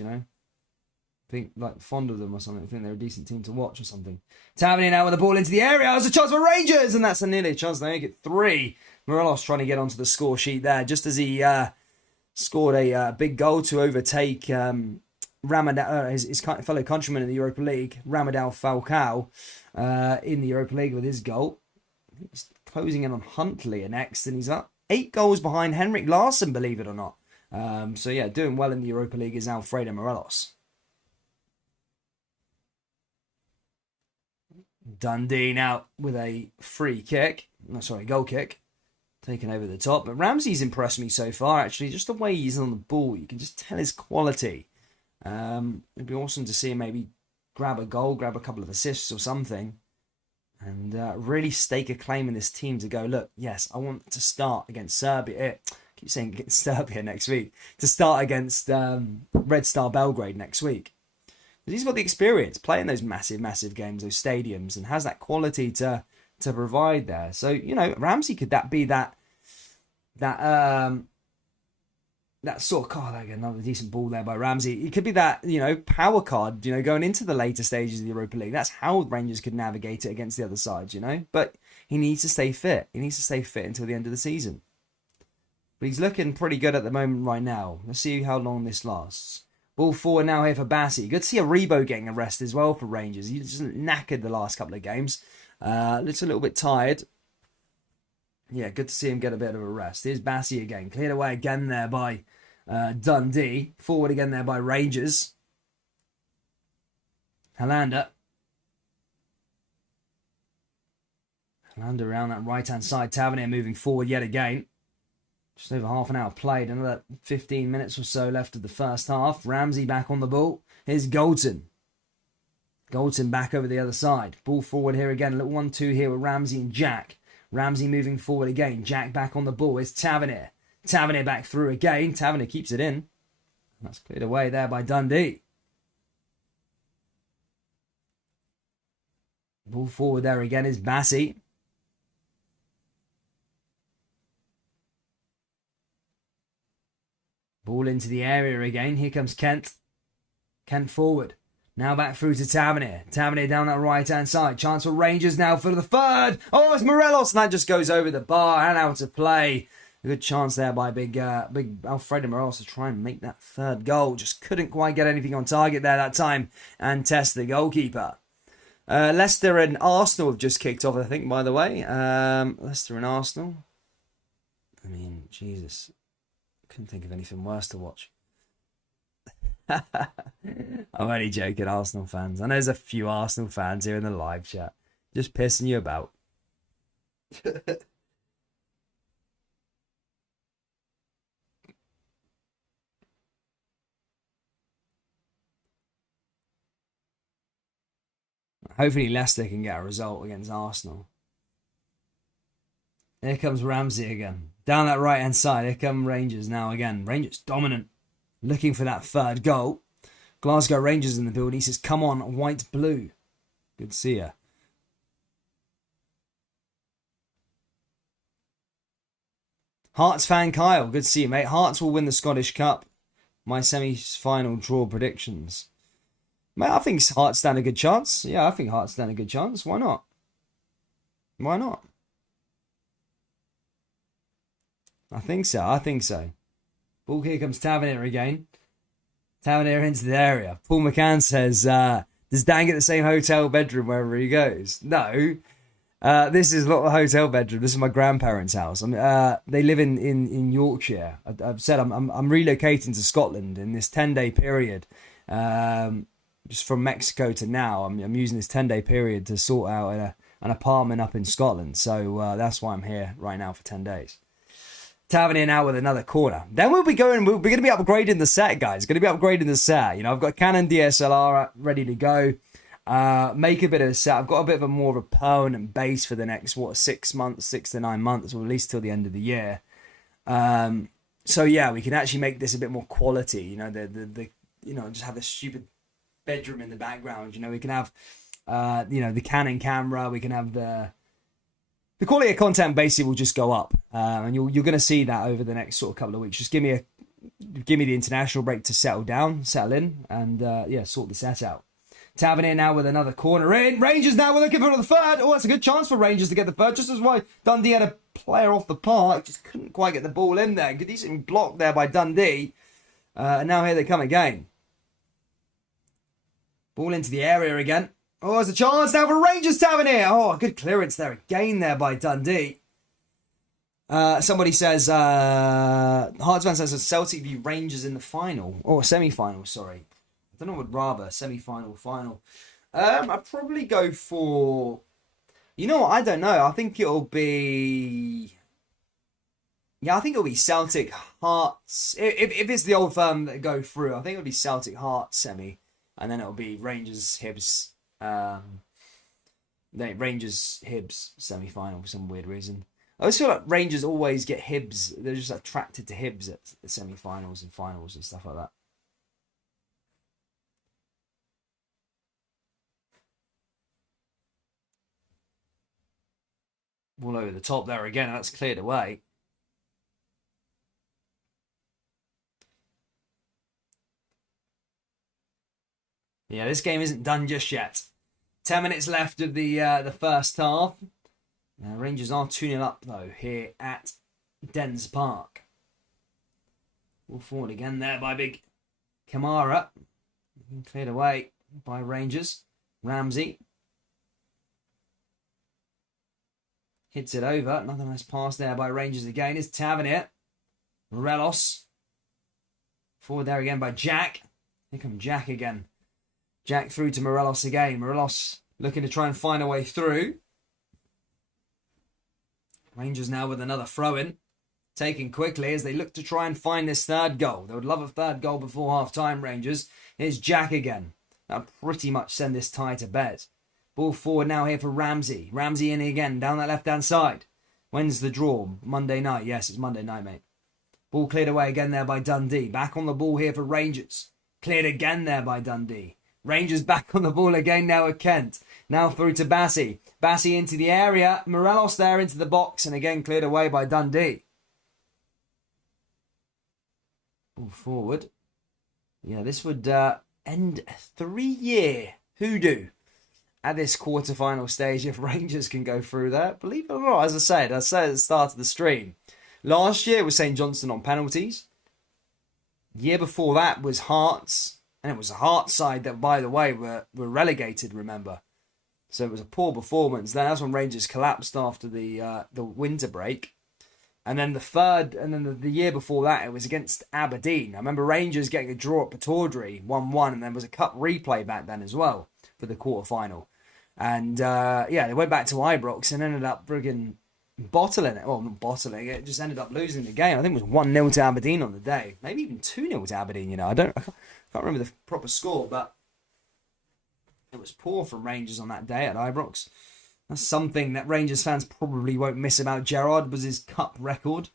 think like fond of them or something. Think they're a decent team to watch or something. Tavernier now with the ball into the area. There's a chance for Rangers, and that's nearly a chance. They make it 3. Morelos trying to get onto the score sheet there, just as he scored a big goal to overtake Ramadal, his fellow countryman in the Europa League, Ramadal Falcao, in the Europa League with his goal. He's closing in on Huntley next, and he's up 8 goals behind Henrik Larsson, believe it or not. Doing well in the Europa League is Alfredo Morelos. Dundee now with a goal kick, taken over the top. But Ramsey's impressed me so far, actually. Just the way he's on the ball, you can just tell his quality. It'd be awesome to see him maybe grab a goal, grab a couple of assists or something. And really stake a claim in this team to go, look, yes, I want to start against Serbia. I keep saying against Serbia next week. To start against Red Star Belgrade next week. Because he's got the experience playing those massive, massive games, those stadiums, and has that quality to provide there. So, Ramsey, could that be that that sort of, God, like another decent ball there by Ramsey. It could be that, power card, going into the later stages of the Europa League. That's how Rangers could navigate it against the other side. But he needs to stay fit. He needs to stay fit until the end of the season. But he's looking pretty good at the moment right now. Let's see how long this lasts. Ball forward now here for Bassey. Good to see Aribo getting a rest as well for Rangers. He just knackered the last couple of games. Looks a little bit tired. Yeah, good to see him get a bit of a rest. Here's Bassey again. Cleared away again there by Dundee. Forward again there by Rangers. Helander. Helander around that right-hand side. Tavernier moving forward yet again. Just over half an hour played. Another 15 minutes or so left of the first half. Ramsey back on the ball. Here's Goldson. Goldson back over the other side. Ball forward here again. A little 1-2 here with Ramsey and Jack. Ramsey moving forward again. Jack back on the ball. Here's Tavernier. Tavernier back through again. Tavernier keeps it in. That's cleared away there by Dundee. Ball forward there again is Bassey. Ball into the area again. Here comes Kent. Kent forward. Now back through to Tavernier. Tavernier down that right-hand side. Chance for Rangers now for the third. Oh, it's Morelos. And that just goes over the bar and out of play. A good chance there by big Alfredo Morelos to try and make that third goal. Just couldn't quite get anything on target there that time and test the goalkeeper. Leicester and Arsenal have just kicked off, I think, by the way. Leicester and Arsenal. I mean, Jesus. Couldn't think of anything worse to watch. I'm only joking, Arsenal fans. I know there's a few Arsenal fans here in the live chat. Just pissing you about. Hopefully Leicester can get a result against Arsenal. Here comes Ramsey again. Down that right-hand side. Here come Rangers now again. Rangers dominant. Looking for that third goal. Glasgow Rangers in the building. He says, come on, white blue. Good to see you. Hearts fan Kyle. Good to see you, mate. Hearts will win the Scottish Cup. My semi-final draw predictions. Mate, I think Hearts stand a good chance. Yeah, I think Hearts stand a good chance. Why not? Why not? I think so. Ball here comes Tavernier again. Tavernier into the area. Paul McCann says, does Dan get the same hotel bedroom wherever he goes? No. This is not a hotel bedroom. This is my grandparents' house. They live in Yorkshire. I've said I'm relocating to Scotland in this 10-day period. Just from Mexico to now. I'm using this 10-day period to sort out an apartment up in Scotland. So that's why I'm here right now for 10 days. Tavernier now with another corner. Then we're going to be upgrading the set, guys. Going to be upgrading the set. I've got Canon DSLR ready to go. Make a bit of a set. I've got a bit of a more of a permanent base for the next 6 to 9 months, or at least till the end of the year. So yeah, we can actually make this a bit more quality. Just have a stupid bedroom in the background. We can have the Canon camera. We can have the quality of content basically will just go up, and you're going to see that over the next sort of couple of weeks. Just give me the international break to settle in, and sort the set out. Tavernier now with another corner in. Rangers now looking for the third. Oh, that's a good chance for Rangers to get the third. Just as why Dundee had a player off the park, just couldn't quite get the ball in there. Good decent block there by Dundee, and now here they come again. Ball into the area again. Oh, there's a chance now for Rangers. Tavernier. Oh, good clearance there again there by Dundee. Somebody says, Hearts fan says Celtic v Rangers in the final. Or semi-final, sorry. I don't know what I'd rather, semi-final, final. I'd probably go for... You know what, I don't know. I think it'll be... Yeah, I think it'll be Celtic Hearts. If it's the old firm that go through, I think it'll be Celtic Hearts semi. And then it'll be Rangers Hibs. Rangers Hibs semi-final for some weird reason. I always feel like Rangers always get Hibs. They're just attracted to Hibs at the semi-finals and finals and stuff like that. All over the top there again. That's cleared away. Yeah, this game isn't done just yet. 10 minutes left of the first half. Rangers are 2-0 up, though, here at Dens Park. Ball forward again there by big Kamara. Cleared away by Rangers. Ramsey hits it over. Another nice pass there by Rangers again. It's Tavernier. Morelos. Forward there again by Jack. Here comes Jack again. Jack through to Morelos again. Morelos looking to try and find a way through. Rangers now with another throw-in. Taken quickly as they look to try and find this third goal. They would love a third goal before half-time, Rangers. Here's Jack again. That'll pretty much send this tie to bed. Ball forward now here for Ramsey. Ramsey in again, down that left-hand side. When's the draw? Monday night. Yes, it's Monday night, mate. Ball cleared away again there by Dundee. Back on the ball here for Rangers. Cleared again there by Dundee. Rangers back on the ball again now at Kent. Now through to Bassi. Bassi into the area. Morelos there into the box and again cleared away by Dundee. Ball forward. Yeah, this would end a 3-year hoodoo at this quarter-final stage if Rangers can go through that. Believe it or not, as I said at the start of the stream, last year was St Johnstone on penalties. The year before that was Hearts, and it was a Hearts side that, by the way, were relegated, remember. So it was a poor performance. Then that's when Rangers collapsed after the winter break. And then the year before that, it was against Aberdeen. I remember Rangers getting a draw at Pataudry, 1-1, and there was a cup replay back then as well for the quarter-final. And, they went back to Ibrox and ended up friggin' bottling it. Well, not bottling it, just ended up losing the game. I think it was 1-0 to Aberdeen on the day. Maybe even 2-0 to Aberdeen, I can't remember the proper score, but it was poor from Rangers on that day at Ibrox. That's something that Rangers fans probably won't miss about Gerrard, was his cup record,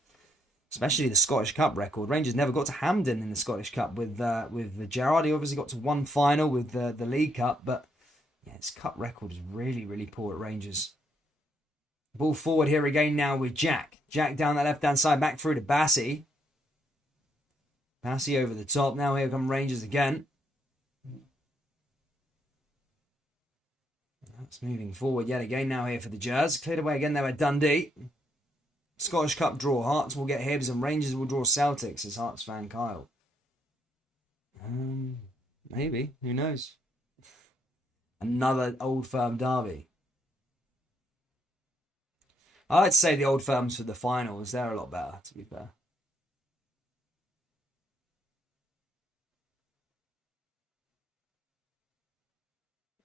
especially the Scottish Cup record. Rangers never got to Hampden in the Scottish Cup with Gerrard. He obviously got to one final with the League Cup, but yeah, his cup record is really, really poor at Rangers. Ball forward here again now with Jack. Jack down that left-hand side, back through to Bassi. Bassi over the top. Now here come Rangers again. That's moving forward yet again now here for the Jazz. Cleared away again there by Dundee. Scottish Cup draw. Hearts will get Hibs and Rangers will draw Celtics, as Hearts fan Kyle. Maybe. Who knows? Another Old Firm derby. I like to say the Old Firms for the finals. They're a lot better, to be fair.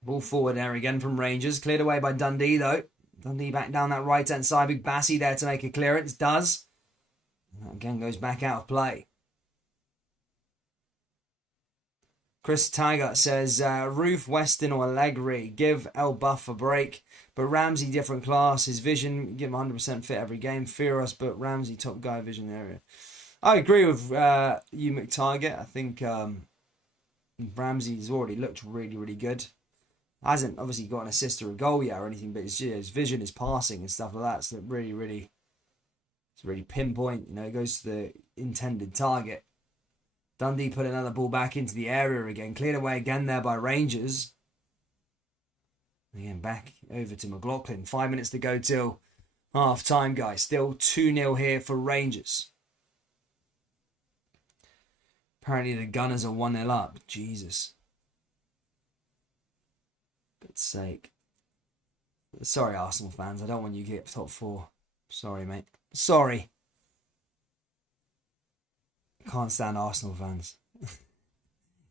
Ball forward there again from Rangers. Cleared away by Dundee, though. Dundee back down that right-hand side. Big Bassi there to make a clearance. Does. And that again goes back out of play. Chris Taggart says, Roof, Weston or Allegri, give El Buff a break. But Ramsey, different class. His vision, give him 100% fit every game. Fear us, but Ramsey, top guy vision area. I agree with you, McTarget. I think Ramsey's already looked really, really good. Hasn't obviously got an assist or a goal yet or anything, but his vision, his passing and stuff like that. So really, really, it's really pinpoint. It goes to the intended target. Dundee put another ball back into the area again. Cleared away again there by Rangers. Again, back over to McLaughlin. 5 minutes to go till half time, guys. Still 2-0 here for Rangers. Apparently the Gunners are 1-0 up. Jesus. God's sake. Sorry, Arsenal fans. I don't want you to get top four. Sorry, mate. Sorry. Can't stand Arsenal fans.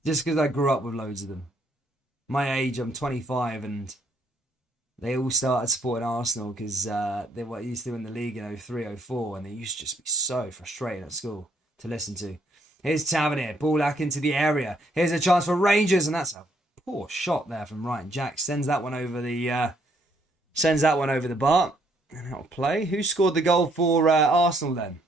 Just because I grew up with loads of them. My age, I'm 25, and they all started supporting Arsenal because they were used to win the league in 03, 04, and they used to just be so frustrating at school to listen to. Here's Tavernier. Ball back into the area. Here's a chance for Rangers, and that's a poor shot there from Ryan Jack. Sends that one over the bar. And out of play. Who scored the goal for Arsenal then?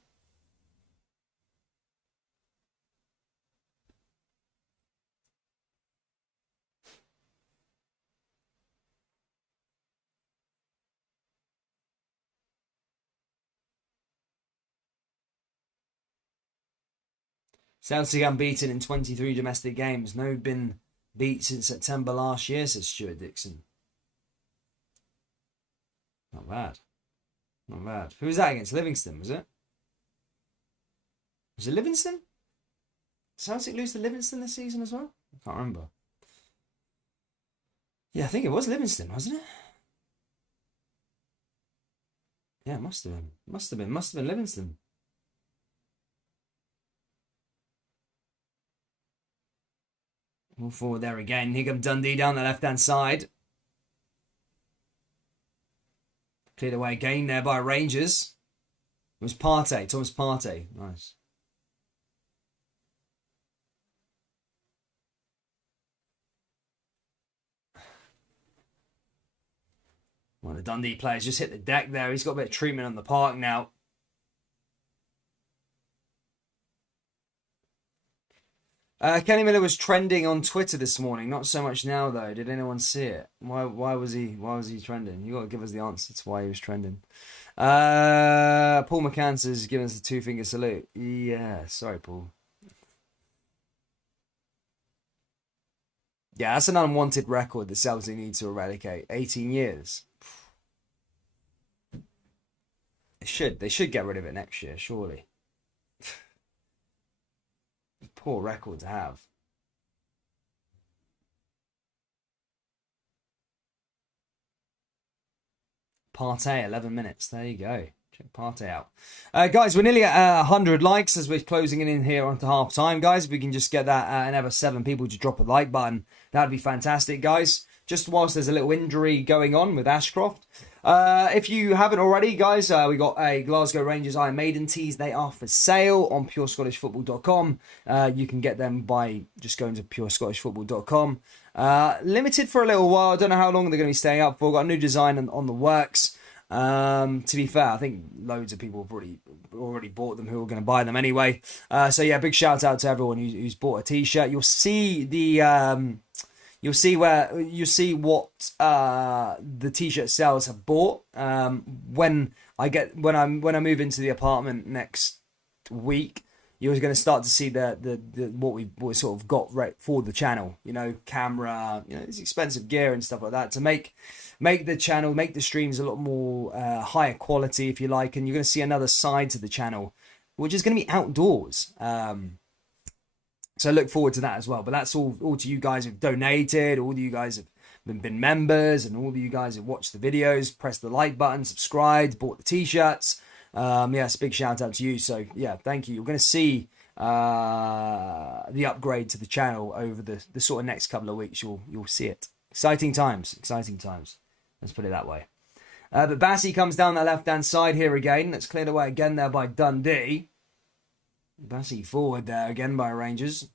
Celtic unbeaten in 23 domestic games. No Beat since September last year, says Stuart Dixon. Not bad. Not bad. Who was that against? Livingston, was it? Was it Livingston? Celtic lose to Livingston this season as well? I can't remember. Yeah, I think it was Livingston, wasn't it? Yeah, it must have been. Must have been Livingston. Move forward there again. Here comes Dundee down the left-hand side. Cleared away again there by Rangers. It was Partey, Thomas Partey. Nice. One of the Dundee players just hit the deck there. He's got a bit of treatment on the park now. Kenny Miller was trending on Twitter this morning. Not so much now though. Did anyone see it? Why was he trending? You got to give us the answer to why he was trending. Paul McCann says giving us a 2-finger salute. Yeah, sorry, Paul. Yeah, that's an unwanted record that Celtic need to eradicate. 18 years. They should get rid of it next year, surely. Poor record to have. Partey, 11 minutes. There you go. Check Partey out. Guys, we're nearly at 100 likes as we're closing in here onto half time. Guys, if we can just get that another 7 people to drop a like button, that'd be fantastic, guys. Just whilst there's a little injury going on with Ashcroft. If you haven't already, guys, we got a Glasgow Rangers Iron Maiden tees. They are for sale on purescottishfootball.com. You can get them by just going to purescottishfootball.com. Limited for a little while. I don't know how long they're going to be staying up for. Got a new design on the works. To be fair, I think loads of people have already bought them who are going to buy them anyway. So yeah, big shout out to everyone who's bought a t-shirt. You'll see the... You'll see what the t-shirt sales have bought when I move into the apartment next week. You're going to start to see the what we sort of got right for the channel. You know, camera, it's expensive gear and stuff like that to make the channel, make the streams a lot more higher quality, if you like. And you're going to see another side to the channel, which is going to be outdoors. So look forward to that as well. But that's all to you guys who've donated, all of you guys have been members, and all of you guys who've watched the videos, pressed the like button, subscribed, bought the t-shirts. It's a big shout out to you. So yeah, thank you. You're going to see the upgrade to the channel over the sort of next couple of weeks. You'll see it. Exciting times. Let's put it that way. But Bassey comes down that left-hand side here again. That's cleared away again there by Dundee. Bassey forward there again by Rangers.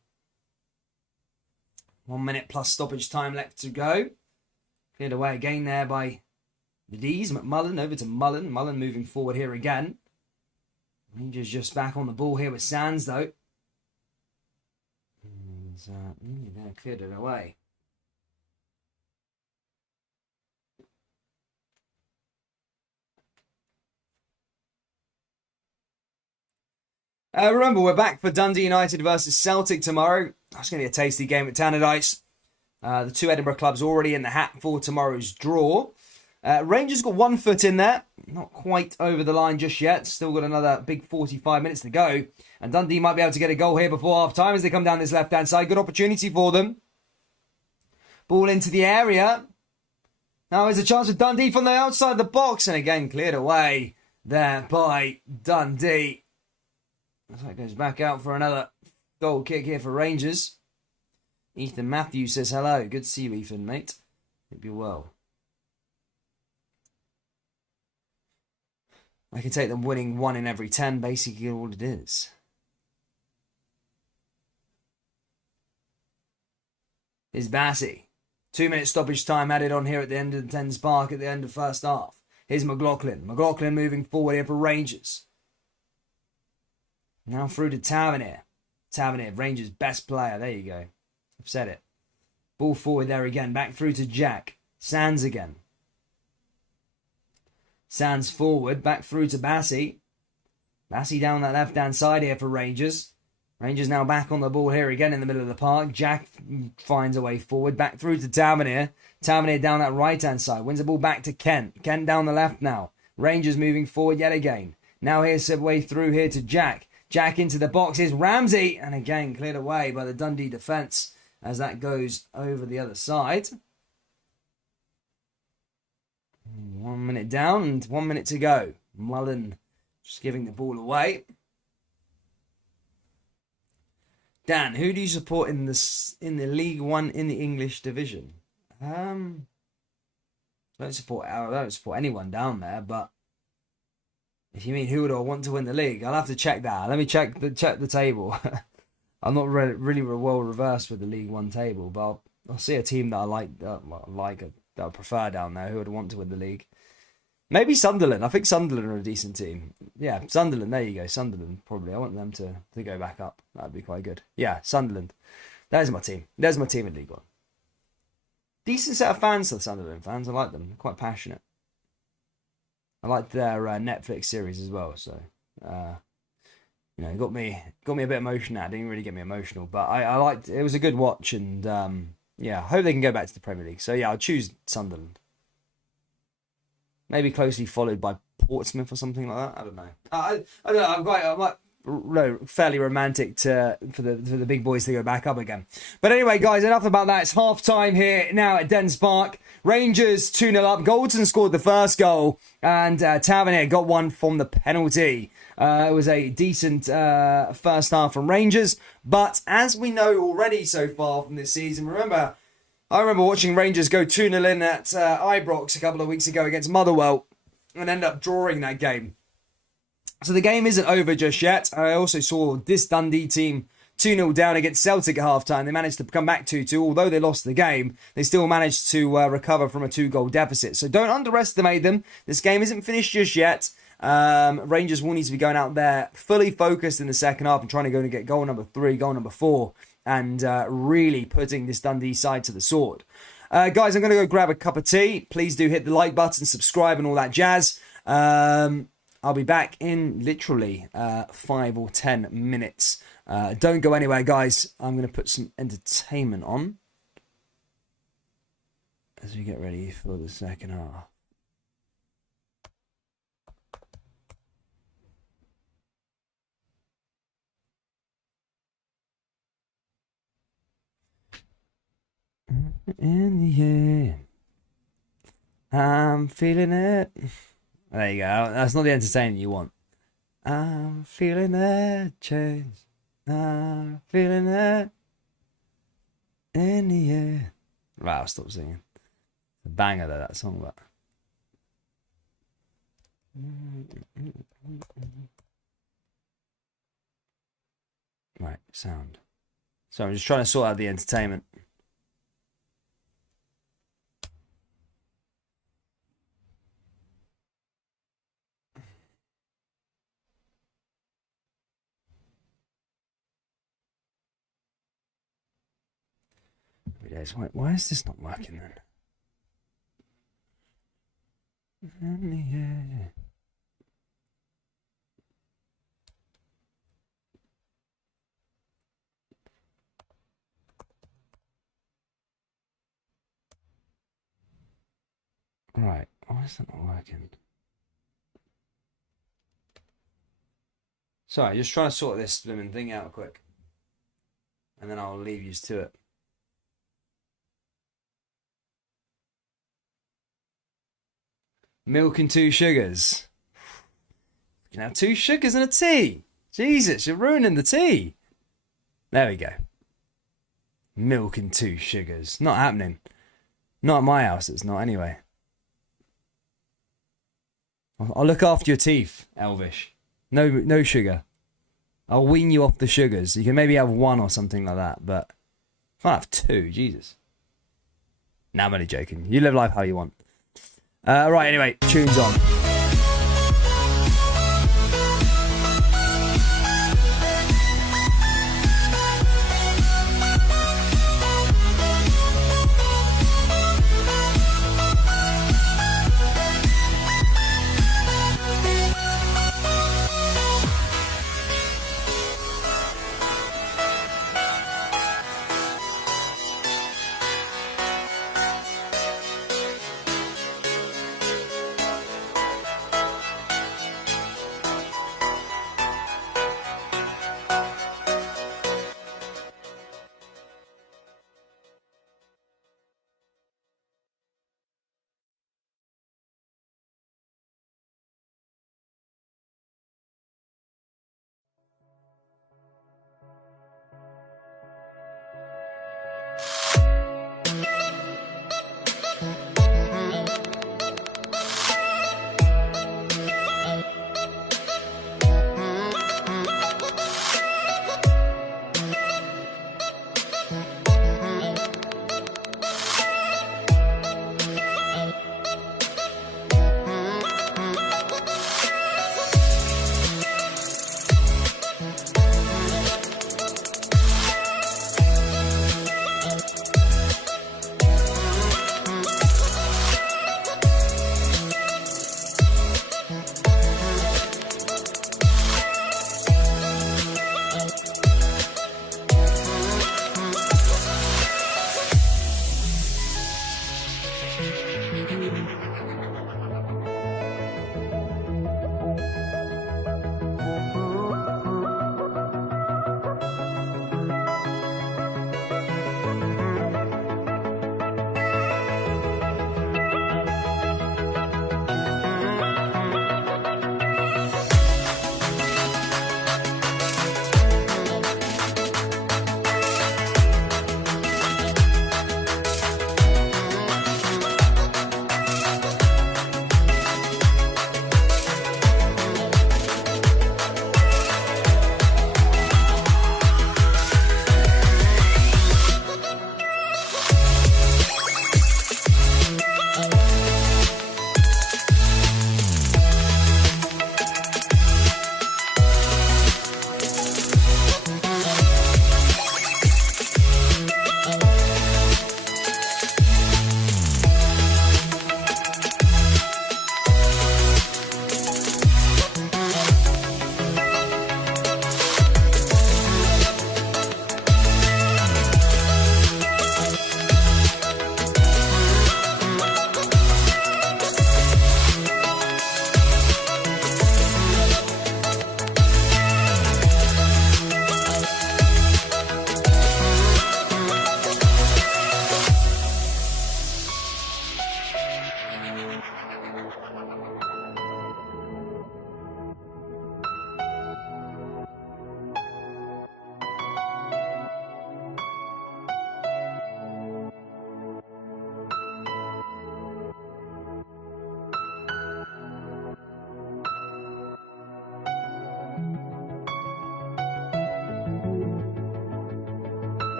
1 minute plus stoppage time left to go. Cleared away again there by the D's. McMullen over to Mullen. Mullen moving forward here again. Rangers just back on the ball here with Sands though. And cleared it away. Remember, we're back for Dundee United versus Celtic tomorrow. That's going to be a tasty game at Tannadice. The 2 Edinburgh clubs already in the hat for tomorrow's draw. Rangers got 1 foot in there. Not quite over the line just yet. Still got another big 45 minutes to go. And Dundee might be able to get a goal here before half-time as they come down this left-hand side. Good opportunity for them. Ball into the area. Now there's a chance for Dundee from the outside the box. And again, cleared away there by Dundee. So it goes back out for another goal kick here for Rangers. Ethan Matthews says hello. Good to see you, Ethan, mate. Hope you're well. I can take them winning 1 in every 10, basically all it is. Here's Bassey. 2 minute stoppage time added on here at the end of the Tens Park at the end of first half. Here's McLaughlin. McLaughlin moving forward here for Rangers. Now through to Tavernier. Tavernier, Rangers' best player. There you go. I've said it. Ball forward there again. Back through to Jack. Sands again. Sands forward. Back through to Bassey. Bassey down that left-hand side here for Rangers. Rangers now back on the ball here again in the middle of the park. Jack finds a way forward, back through to Tavernier. Tavernier down that right-hand side, wins the ball back to Kent. Kent down the left now. Rangers moving forward yet again. Now here's a way through here to Jack. Jack into the box. Here's Ramsey. And again, cleared away by the Dundee defence as that goes over the other side. 1 minute down and 1 minute to go. Mullen just giving the ball away. Dan, who do you support in the League One in the English division? I don't support anyone down there, but if you mean who would I want to win the league, I'll have to check that. Let me check the table. I'm not really well reversed with the League One table, but I'll see a team that I like that I prefer down there who would want to win the league. Maybe Sunderland. I think Sunderland are a decent team. Yeah, Sunderland. There you go. Sunderland, probably. I want them to go back up. That'd be quite good. Yeah, Sunderland. There's my team. There's my team in League One. Decent set of fans, the Sunderland fans. I like them. They're quite passionate. I like their Netflix series as well. So, it got me a bit emotional. It didn't really get me emotional, but I liked it. It was a good watch, and I hope they can go back to the Premier League. So, yeah, I'll choose Sunderland. Maybe closely followed by Portsmouth or something like that. I don't know. I don't know. I'm fairly romantic for the big boys to go back up again. But anyway, guys, enough about that. It's half time here now at Dens Park. Rangers 2-0 up. Goldson scored the first goal, and Tavernier got one from the penalty. It was a decent first half from Rangers, but as we know already so far from this season, I remember watching Rangers go 2-0 in at Ibrox a couple of weeks ago against Motherwell and end up drawing that game. So the game isn't over just yet. I also saw this Dundee team 2-0 down against Celtic at half-time. They managed to come back 2-2. Although they lost the game, they still managed to recover from a 2-goal deficit. So don't underestimate them. This game isn't finished just yet. Rangers will need to be going out there fully focused in the second half and trying to go and get goal number 3, goal number 4. And really putting this Dundee side to the sword. Guys, I'm going to go grab a cup of tea. Please do hit the like button, subscribe and all that jazz. I'll be back in literally 5 or 10 minutes. Don't go anywhere, guys. I'm going to put some entertainment on as we get ready for the second half. In the air, I'm feeling it. There you go. That's not the entertainment you want. I'm feeling that change. I'm feeling that in the air. Right, I'll stop singing. It's a banger though, that song, but. Right, sound. So I'm just trying to sort out the entertainment. Why is this not working then? Yeah. Right, why is that not working? Sorry, just trying to sort this blooming thing out quick. And then I'll leave you to it. Milk and 2 sugars. You can have 2 sugars and a tea. Jesus, you're ruining the tea. There we go. Milk and 2 sugars. Not happening. Not at my house, it's not anyway. I'll look after your teeth, Elvish. No sugar. I'll wean you off the sugars. You can maybe have 1 or something like that, but I can't have 2, Jesus. Nah, I'm only joking. You live life how you want. Right, anyway, tunes on.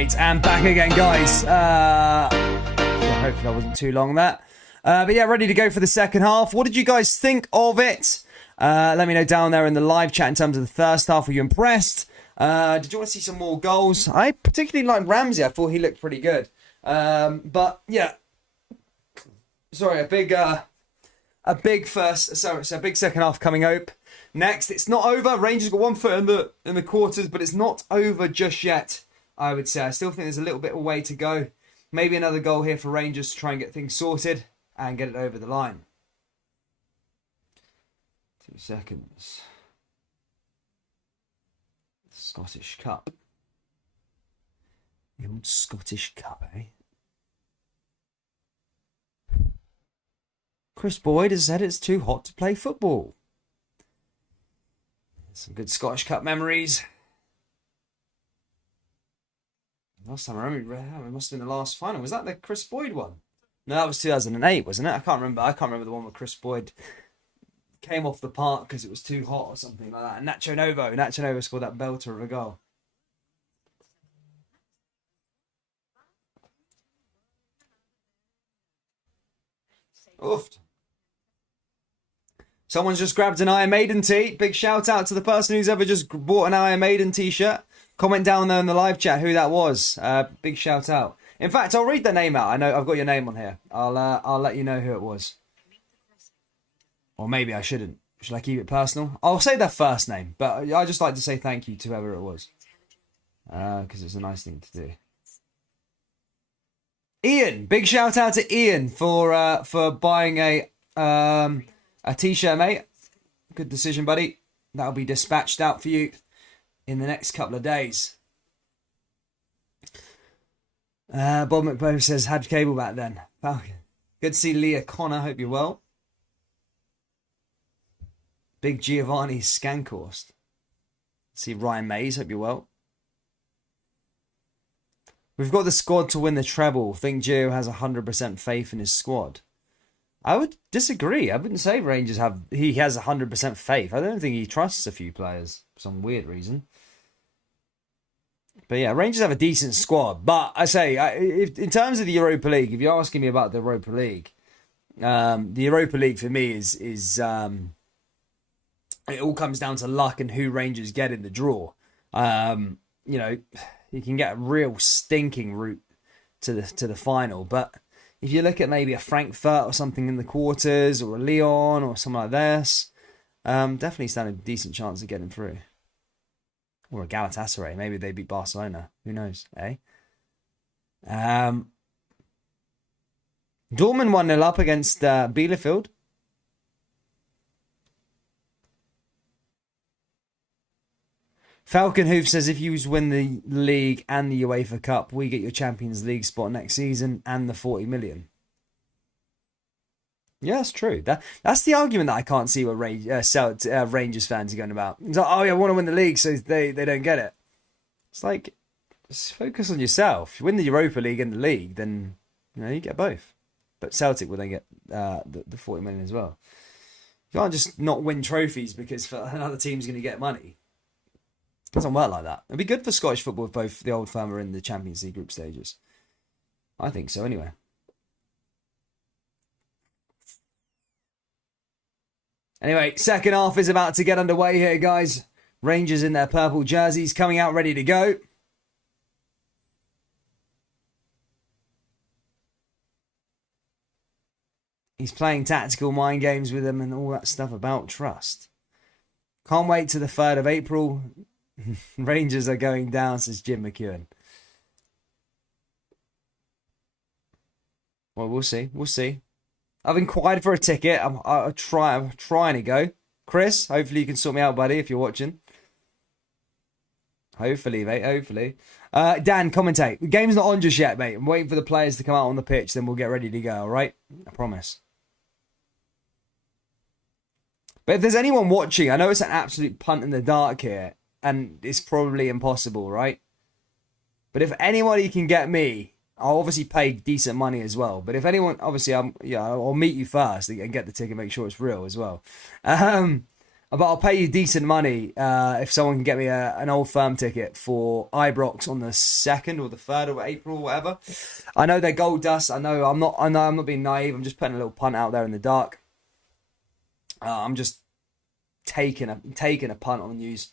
Right, and back again, guys. Hopefully that wasn't too long, that. But yeah, ready to go for the second half. What did you guys think of it? Let me know down there in the live chat in terms of the first half. Were you impressed? Did you want to see some more goals? I particularly liked Ramsey. I thought he looked pretty good. But yeah, sorry, a big second half coming up. Next, it's not over. Rangers got 1 foot in the quarters, but it's not over just yet, I would say. I still think there's a little bit of a way to go. Maybe another goal here for Rangers to try and get things sorted and get it over the line. 2 seconds. Scottish Cup. The old Scottish Cup, eh? Chris Boyd has said it's too hot to play football. Some good Scottish Cup memories. Last time I remember, it must have been the last final. Was that the Chris Boyd one? No, that was 2008, wasn't it? I can't remember the one where Chris Boyd came off the park because it was too hot or something like that. And Nacho Novo scored that belter of a goal. Oofed. Someone's just grabbed an Iron Maiden tee. Big shout out to the person who's ever just bought an Iron Maiden t-shirt. Comment down there in the live chat who that was. Big shout out. In fact, I'll read the name out. I know I've got your name on here. I'll let you know who it was. Or maybe I shouldn't. Should I keep it personal? I'll say their first name, but I just like to say thank you to whoever it was, because it's a nice thing to do. Ian, big shout out to Ian for buying a t-shirt, mate. Good decision, buddy. That'll be dispatched out for you in the next couple of days. Bob McBone says, had cable back then. Falcon. Good to see Leah Connor. Hope you're well. Big Giovanni Scankhorst. See Ryan Mays. Hope you're well. We've got the squad to win the treble. Think Gio has 100% faith in his squad. I would disagree. I wouldn't say Rangers he has 100% faith. I don't think he trusts a few players for some weird reason. But yeah, Rangers have a decent squad. But I say, in terms of the Europa League, if you're asking me about the Europa League, the Europa League for me is it all comes down to luck and who Rangers get in the draw. You can get a real stinking route to the final, but if you look at maybe a Frankfurt or something in the quarters, or a Lyon or something like this, definitely stand a decent chance of getting through. Or a Galatasaray, maybe they beat Barcelona. Who knows, eh? Dortmund 1-0 up against Bielefeld. Falcon Hoof says, if you win the league and the UEFA Cup, we get your Champions League spot next season and the 40 million. Yeah, that's true. That's the argument that I can't see what Rangers fans are going about. It's like, oh, yeah, I want to win the league, so they don't get it. It's like, just focus on yourself. If you win the Europa League and the league, then you get both. But Celtic will then get the 40 million as well. You can't just not win trophies because another team's going to get money. It doesn't work like that. It'd be good for Scottish football if both the Old Firm are in the Champions League group stages. I think so, anyway. Anyway, second half is about to get underway here, guys. Rangers in their purple jerseys coming out ready to go. He's playing tactical mind games with them and all that stuff about trust. Can't wait to the 3rd of April. Rangers are going down, says Jim McEwen. Well, we'll see. We'll see. I've inquired for a ticket. I'm trying to go. Chris, hopefully you can sort me out, buddy, if you're watching. Hopefully, mate. Hopefully. Dan, commentate. The game's not on just yet, mate. I'm waiting for the players to come out on the pitch, then we'll get ready to go, all right? I promise. But if there's anyone watching, I know it's an absolute punt in the dark here, and it's probably impossible, right? But if anybody can get me, I'll obviously pay decent money as well. But if anyone, obviously, I'll meet you first and get the ticket, make sure it's real as well. But I'll pay you decent money if someone can get me an Old Firm ticket for Ibrox on the 2nd or the 3rd of April, or whatever. I know they're gold dust. I know I'm not being naive. I'm just putting a little punt out there in the dark. I'm just taking a punt on the news.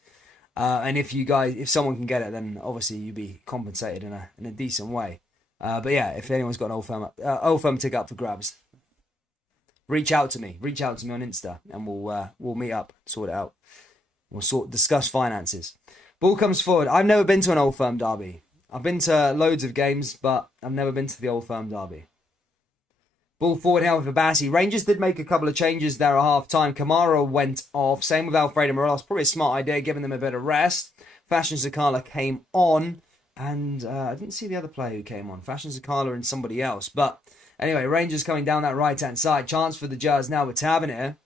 And if someone can get it, then obviously you'll be compensated in a decent way. But yeah, if anyone's got an Old Firm ticket up for grabs, reach out to me on Insta, and we'll meet up, sort it out. We'll discuss finances. Ball comes forward. I've never been to an Old Firm derby. I've been to loads of games, but I've never been to the Old Firm derby. Ball forward now for Bassi. Rangers did make a couple of changes there at half time. Kamara went off. Same with Alfredo Morelos. Probably a smart idea, giving them a bit of rest. Fashion Zakala came on. And I didn't see the other player who came on. Fashion Zakala and somebody else. But anyway, Rangers coming down that right-hand side. Chance for the Jazz now with Tavernier.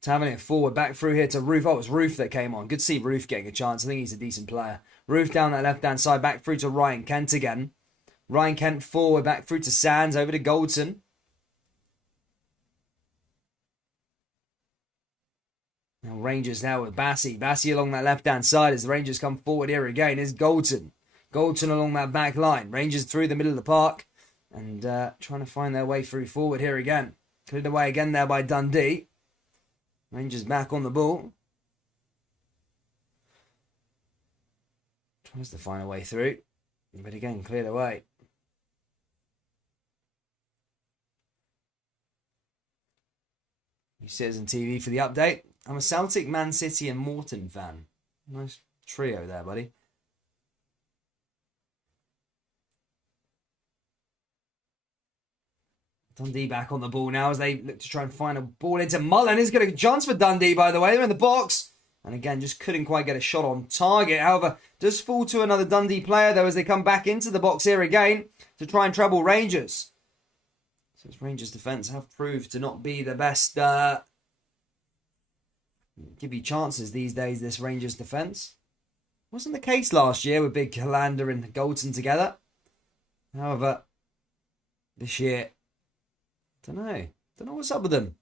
Tavernier forward, back through here to Roof. Oh, it was Roof that came on. Good to see Roof getting a chance. I think he's a decent player. Roof down that left-hand side, back through to Ryan Kent again. Ryan Kent forward, back through to Sands, over to Goldson. Now Rangers now with Bassi. Bassi along that left-hand side as the Rangers come forward here again is Goldson. Goldson along that back line. Rangers through the middle of the park and trying to find their way through forward here again. Cleared away again there by Dundee. Rangers back on the ball. Tries to find a way through. But again, cleared away. New Citizen TV for the update. I'm a Celtic, Man City and Morton fan. Nice trio there, buddy. Dundee back on the ball now as they look to try and find a ball into Mullen. Is going to chance for Dundee, by the way. They're in the box. And again, just couldn't quite get a shot on target. However, does fall to another Dundee player, though, as they come back into the box here again to try and trouble Rangers. So Rangers' defence have proved to not be the best. Give you chances these days, this Rangers defence. Wasn't the case last year with Big Hollander and Goldson together. However, this year, don't know what's up with them.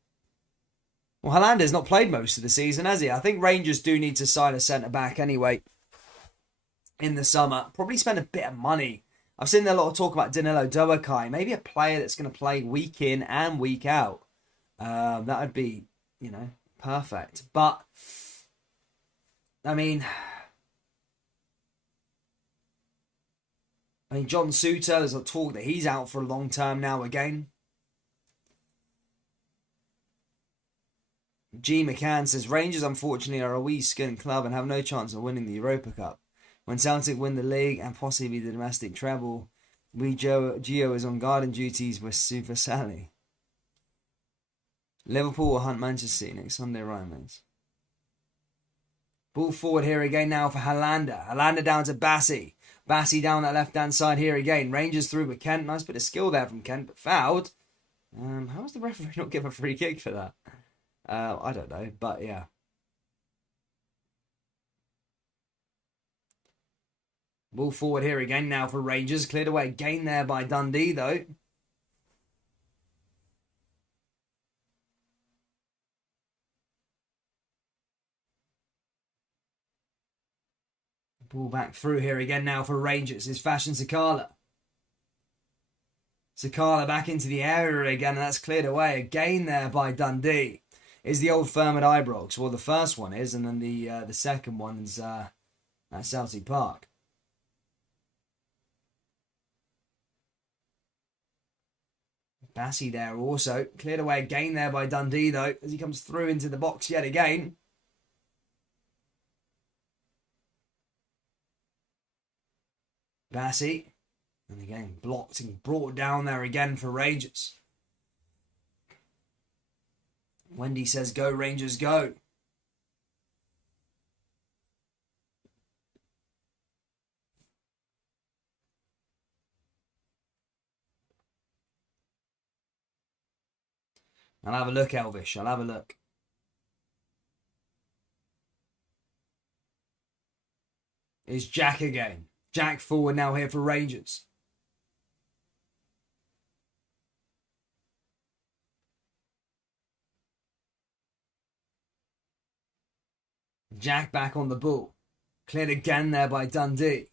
Well, Hollander's not played most of the season, has he? I think Rangers do need to sign a centre-back anyway in the summer. Probably spend a bit of money. I've seen a lot of talk about Danilo Doakai. Maybe a player that's going to play week in and week out. That would be, perfect. But, I mean, John Suter, there's a talk that he's out for a long term now again. G. McCann says, Rangers, unfortunately, are a wee-skinned club and have no chance of winning the Europa Cup. When Celtic win the league and possibly the domestic treble, Gio is on garden duties with Super Sally. Liverpool will hunt Manchester City next Sunday, Ryan mates. Ball forward here again now for Hollander. Hollander down to Bassi. Bassi down that left-hand side here again. Rangers through with Kent. Nice bit of skill there from Kent, but fouled. How was the referee not give a free kick for that? I don't know, but yeah. Ball forward here again now for Rangers. Cleared away again there by Dundee, though. Ball back through here again now for Rangers. Is Fashion Sakala. Sakala back into the area again, and that's cleared away again there by Dundee. Is the Old Firm at Ibrox? Well, the first one is, and then the second one is at Celtic Park. Bassi there also. Cleared away again there by Dundee, though, as he comes through into the box yet again. Bassi. And again, blocked and brought down there again for Rangers. Wendy says, go Rangers, go. I'll have a look, Elvish. I'll have a look. It's Jack again. Jack forward now here for Rangers. Jack back on the ball. Cleared again there by Dundee.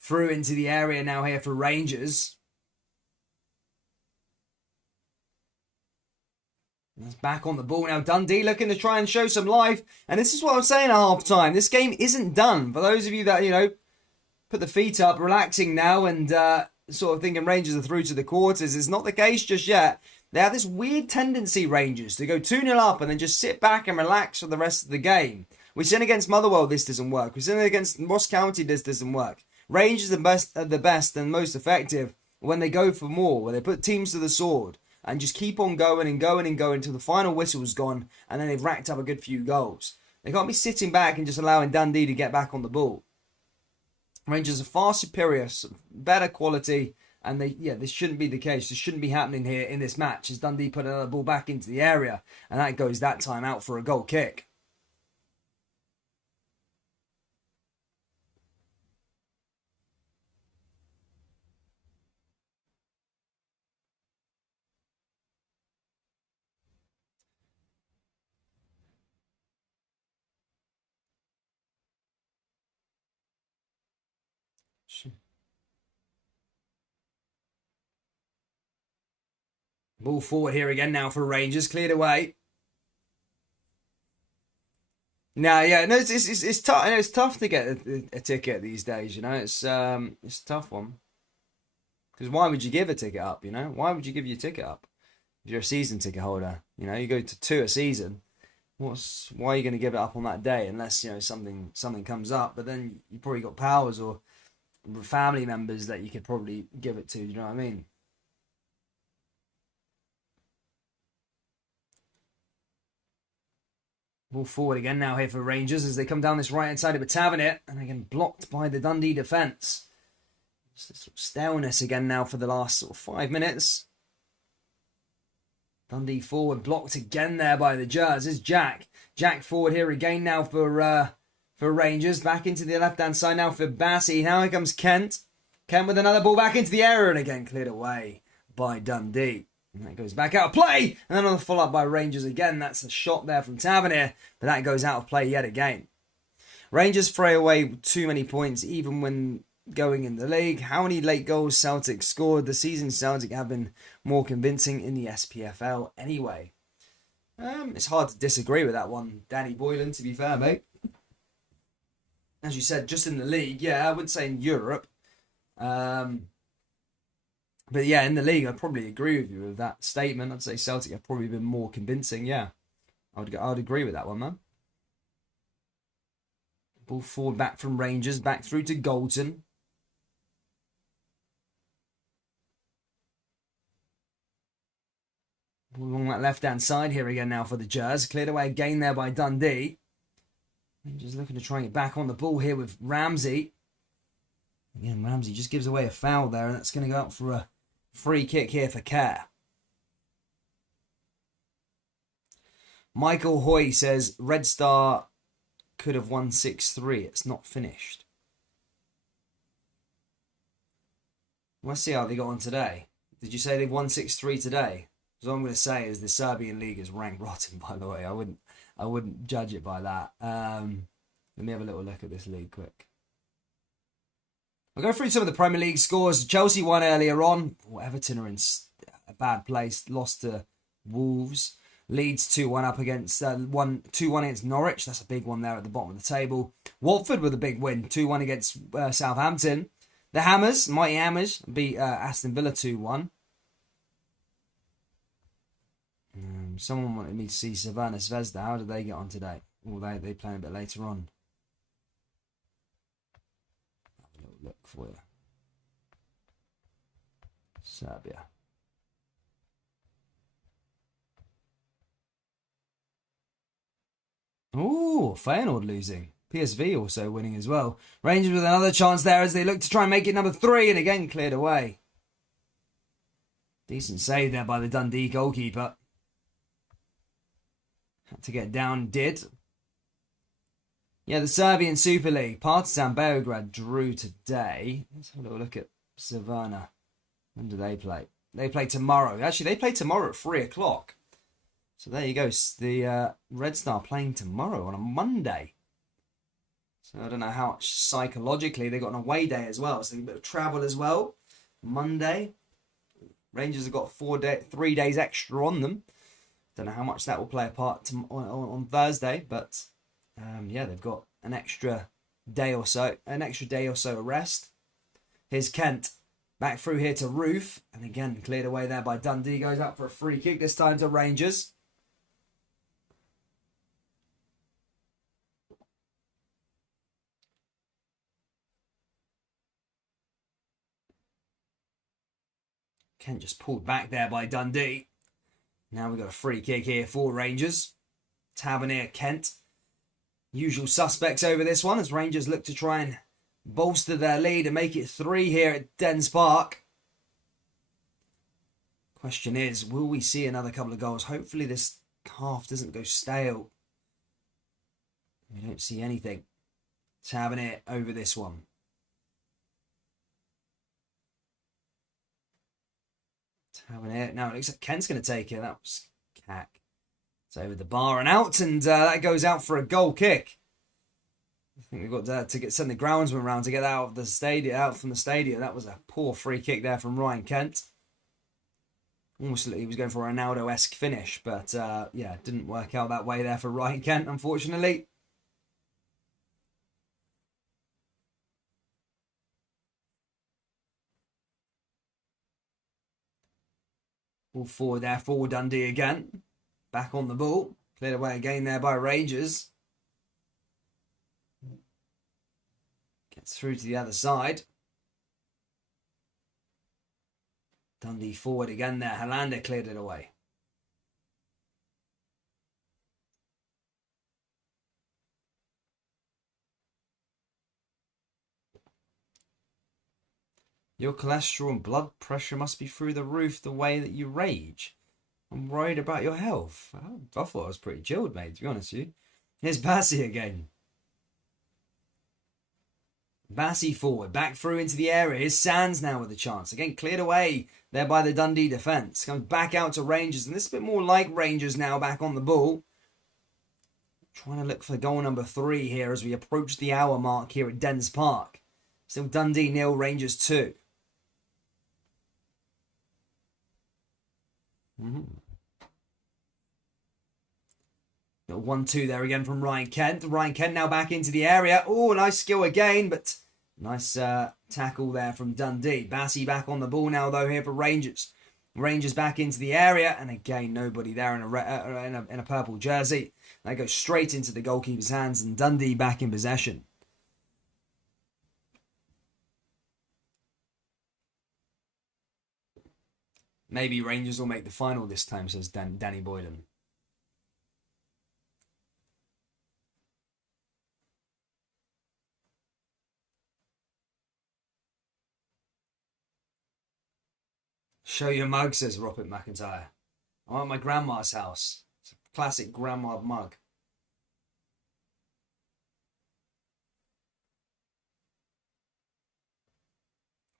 Through into the area now here for Rangers. That's back on the ball now. Dundee looking to try and show some life. And this is what I was saying at half time. This game isn't done. For those of you that, put the feet up, relaxing now and sort of thinking Rangers are through to the quarters, it's not the case just yet. They have this weird tendency, Rangers, to go 2-0 up and then just sit back and relax for the rest of the game. We've seen against Motherwell this doesn't work. We've seen against Ross County this doesn't work. Rangers are the best and most effective when they go for more, when they put teams to the sword and just keep on going and going and going until the final whistle's gone and then they've racked up a good few goals. They can't be sitting back and just allowing Dundee to get back on the ball. Rangers are far superior, better quality, and this shouldn't be the case. This shouldn't be happening here in this match as Dundee put another ball back into the area and that goes that time out for a goal kick. Ball forward here again now for Rangers, cleared away. No, it's tough. I know it's tough to get a ticket these days. It's a tough one. Because why would you give a ticket up? Why would you give your ticket up if you're a season ticket holder? You go to 2 a season. Why are you going to give it up on that day unless something comes up? But then you probably got powers or family members that you could probably give it to. You know what I mean? Ball forward again now here for Rangers as they come down this right hand side of a Tavernier and again blocked by the Dundee defence. Just this sort of staleness again now for the last sort of 5 minutes. Dundee forward blocked again there by the Jers. Is Jack. Jack forward here again now for Rangers. Back into the left hand side now for Bassey. Now here comes Kent. Kent with another ball back into the area and again cleared away by Dundee. And that goes back out of play. And then on the follow-up by Rangers again. That's a shot there from Tavernier. But that goes out of play yet again. Rangers throw away too many points even when going in the league. How many late goals Celtic scored? The season Celtic have been more convincing in the SPFL anyway. It's hard to disagree with that one, Danny Boylan, to be fair, mate. As you said, just in the league. Yeah, I wouldn't say in Europe. But yeah, in the league, I'd probably agree with you with that statement. I'd say Celtic have probably been more convincing. Yeah, I'd agree with that one, man. Ball forward back from Rangers, back through to Golden. Ball along that left-hand side here again now for the Jers. Cleared away again there by Dundee. Rangers looking to try and get back on the ball here with Ramsey. Again, Ramsey just gives away a foul there, and that's going to go up for a free kick here for Kerr. Michael Hoy says Red Star could have won 6-3. It's not finished. Let's see how they got on today. Did you say they've won 6-3 today? So what I'm going to say is the Serbian league is rank rotten, by the way. I wouldn't judge it by that. Let me have a little look at this league quick. I'll go through some of the Premier League scores. Chelsea won earlier on. Everton are in a bad place. Lost to Wolves. Leeds 2-1 up against 2-1 against Norwich. That's a big one there at the bottom of the table. Watford with a big win. 2-1 against Southampton. The Hammers, Mighty Hammers, beat Aston Villa 2-1. Someone wanted me to see Savannah Zvezda. How did they get on today? Oh, they play a bit later on. Look for you. Serbia. Ooh, Feyenoord losing. PSV also winning as well. Rangers with another chance there as they look to try and make it number 3 and again cleared away. Decent save there by the Dundee goalkeeper. Had to get down, did. Yeah, the Serbian Super League. Partizan Belgrade drew today. Let's have a little look at Savannah. When do they play? They play tomorrow. Actually, they play tomorrow at 3 o'clock. So there you go. The Red Star playing tomorrow on a Monday. So I don't know how much psychologically they got an away day as well. So a bit of travel as well. Monday. Rangers have got 3 days extra on them. Don't know how much that will play a part on Thursday, but yeah, they've got an extra day or so of rest. Here's Kent back through here to Roof, and again cleared away there by Dundee. Goes out for a free kick this time to Rangers. Kent just pulled back there by Dundee. Now we've got a free kick here for Rangers. Tavernier, Kent. Usual suspects over this one as Rangers look to try and bolster their lead and make it 3 here at Dens Park. Question is, will we see another couple of goals? Hopefully this half doesn't go stale. We don't see anything. Tavernier over this one. Tavernier. Now it looks like Kent's going to take it. That was Cack. It's over the bar and out, and that goes out for a goal kick. I think we've got to send the groundsman round to get out from the stadium. That was a poor free kick there from Ryan Kent. Almost like he was going for a Ronaldo-esque finish, but yeah, it didn't work out that way there for Ryan Kent, unfortunately. Ball forward there for Dundee again. Back on the ball. Cleared away again there by Rangers. Gets through to the other side. Dundee forward again there. Hollander cleared it away. Your cholesterol and blood pressure must be through the roof the way that you rage. I'm worried about your health. I thought I was pretty chilled, mate, to be honest with you. Here's Bassey again. Bassey forward, back through into the area. Here's Sands now with a chance. Again, cleared away there by the Dundee defence. Comes back out to Rangers, and this is a bit more like Rangers now back on the ball. Trying to look for goal number 3 here as we approach the hour mark here at Dens Park. Still Dundee 0, Rangers 2. Got 1-2 there again from Ryan Kent. Ryan Kent now back into the area. Oh, nice skill again, but nice tackle there from Dundee. Bassey back on the ball now, though, here for Rangers. Rangers back into the area, and again, nobody there in a purple jersey. That goes straight into the goalkeeper's hands, and Dundee back in possession. Maybe Rangers will make the final this time, says Danny Boyden. Show your mug, says Robert McIntyre. I'm at my grandma's house. It's a classic grandma mug.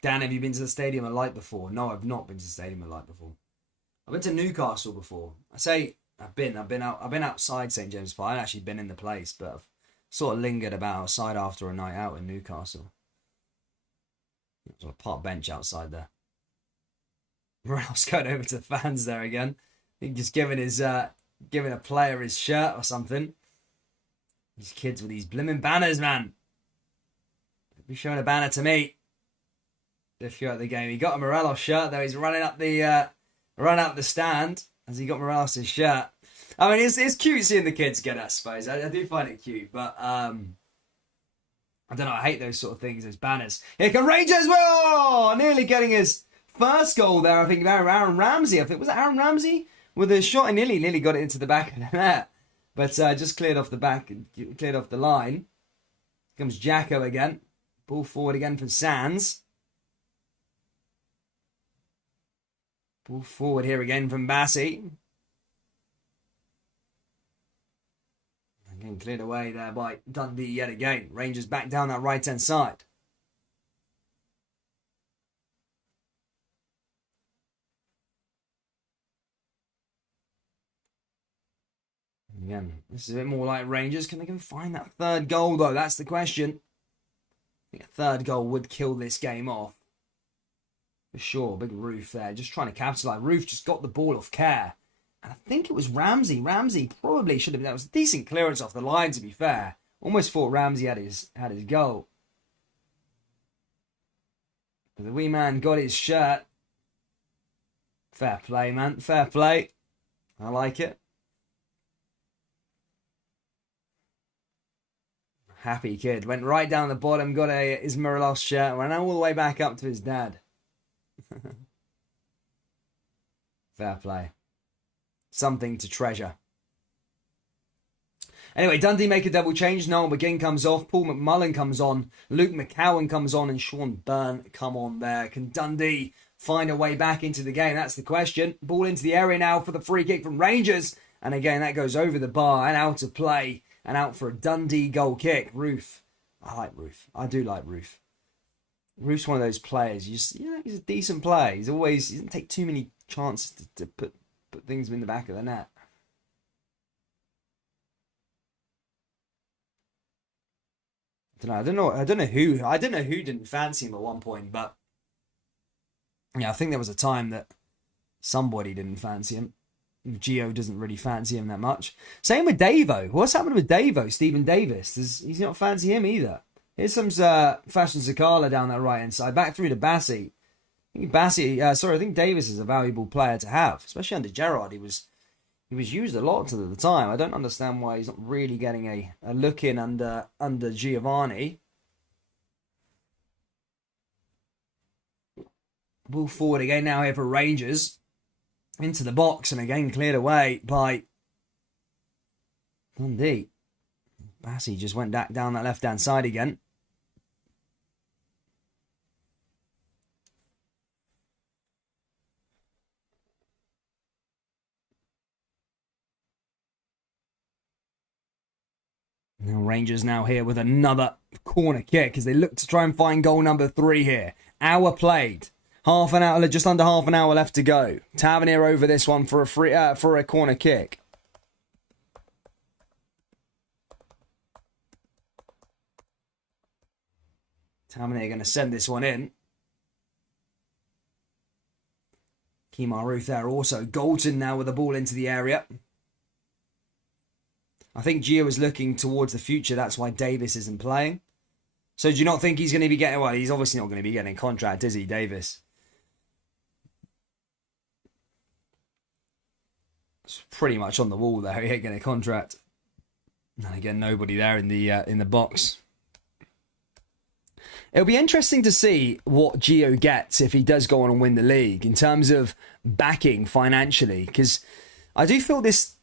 Dan, have you been to the Stadium of Light before? No, I've not been to the Stadium of Light before. I've been to Newcastle before. I say I've been outside St James Park. I've actually been in the place, but I've sort of lingered about outside after a night out in Newcastle. There's a park bench outside there. Ralph's going over to the fans there again. I think just giving a player his shirt or something. These kids with these blimmin' banners, man. Be showing a banner to me. If you're at the game, he got a Morelos shirt though. He's running up the stand as he got Morelos' shirt. I mean, it's cute seeing the kids get it, I suppose. I do find it cute, but I don't know. I hate those sort of things as banners. Here come Rangers! Whoa! Nearly getting his first goal there. I think Aaron Ramsey. Was it Aaron Ramsey with a shot? He nearly got it into the back of the net, but just cleared off the back and cleared off the line. Comes Jacko again. Ball forward again from Sands. Ball forward here again from Bassey. Again, cleared away there by Dundee yet again. Rangers back down that right-hand side. Again, this is a bit more like Rangers. Can they go find that third goal, though? That's the question. I think a third goal would kill this game off. For sure. Big Roof there. Just trying to capitalise. Roof just got the ball off Care. And I think it was Ramsey. Ramsey probably should have been. That was a decent clearance off the line, to be fair. Almost thought Ramsey had his goal. But the wee man got his shirt. Fair play, man. Fair play. I like it. Happy kid. Went right down the bottom, got his Morelos shirt, went all the way back up to his dad. Fair play. Something to treasure. Anyway, Dundee make a double change. Noel McGinn comes off. Paul McMullen comes on. Luke McCowan comes on. And Sean Byrne come on there. Can Dundee find a way back into the game? That's the question. Ball into the area now for the free kick from Rangers. And again, that goes over the bar and out of play. And out for a Dundee goal kick. Roof. I like Roof. I do like Roof. Roof's one of those players. He's a decent player. He doesn't take too many chances to put things in the back of the net. I don't know who didn't fancy him at one point, but yeah, I think there was a time that somebody didn't fancy him. Gio doesn't really fancy him that much. Same with Davo. What's happening with Davo? Stephen Davis. He's not fancy him either. Here's some Fashion Sakala down that right hand side. Back through to Bassi. I think Davis is a valuable player to have, especially under Gerrard. He was used a lot at the time. I don't understand why he's not really getting a look in under Giovanni. Ball forward again now here for Rangers. Into the box and again cleared away by Dundee. Bassi just went back down that left-hand side again. Now Rangers now here with another corner kick as they look to try and find goal number 3 here. Hour played. Just under half an hour left to go. Tavernier over this one for a corner kick. Tavernier going to send this one in. Kemar Roof there also. Galton now with the ball into the area. I think Gio is looking towards the future. That's why Davis isn't playing. So do you not think he's going to be getting... Well, he's obviously not going to be getting a contract, is he, Davis? It's pretty much on the wall there. He ain't getting a contract. And again, nobody there in the box. It'll be interesting to see what Gio gets if he does go on and win the league in terms of backing financially, because I don't feel this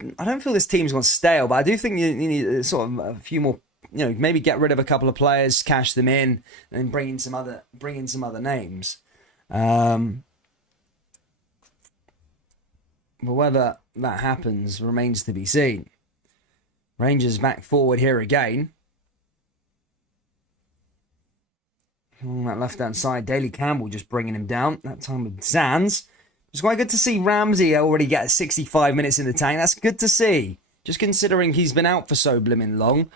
team's gone stale, but I do think you need sort of a few more, maybe get rid of a couple of players, cash them in, and bring in some other names. But whether that happens remains to be seen. Rangers back forward here again. On that left-hand side, Daley Campbell just bringing him down. That time with Zanz. It's quite good to see Ramsey already get 65 minutes in the tank. That's good to see. Just considering he's been out for so blimmin' long.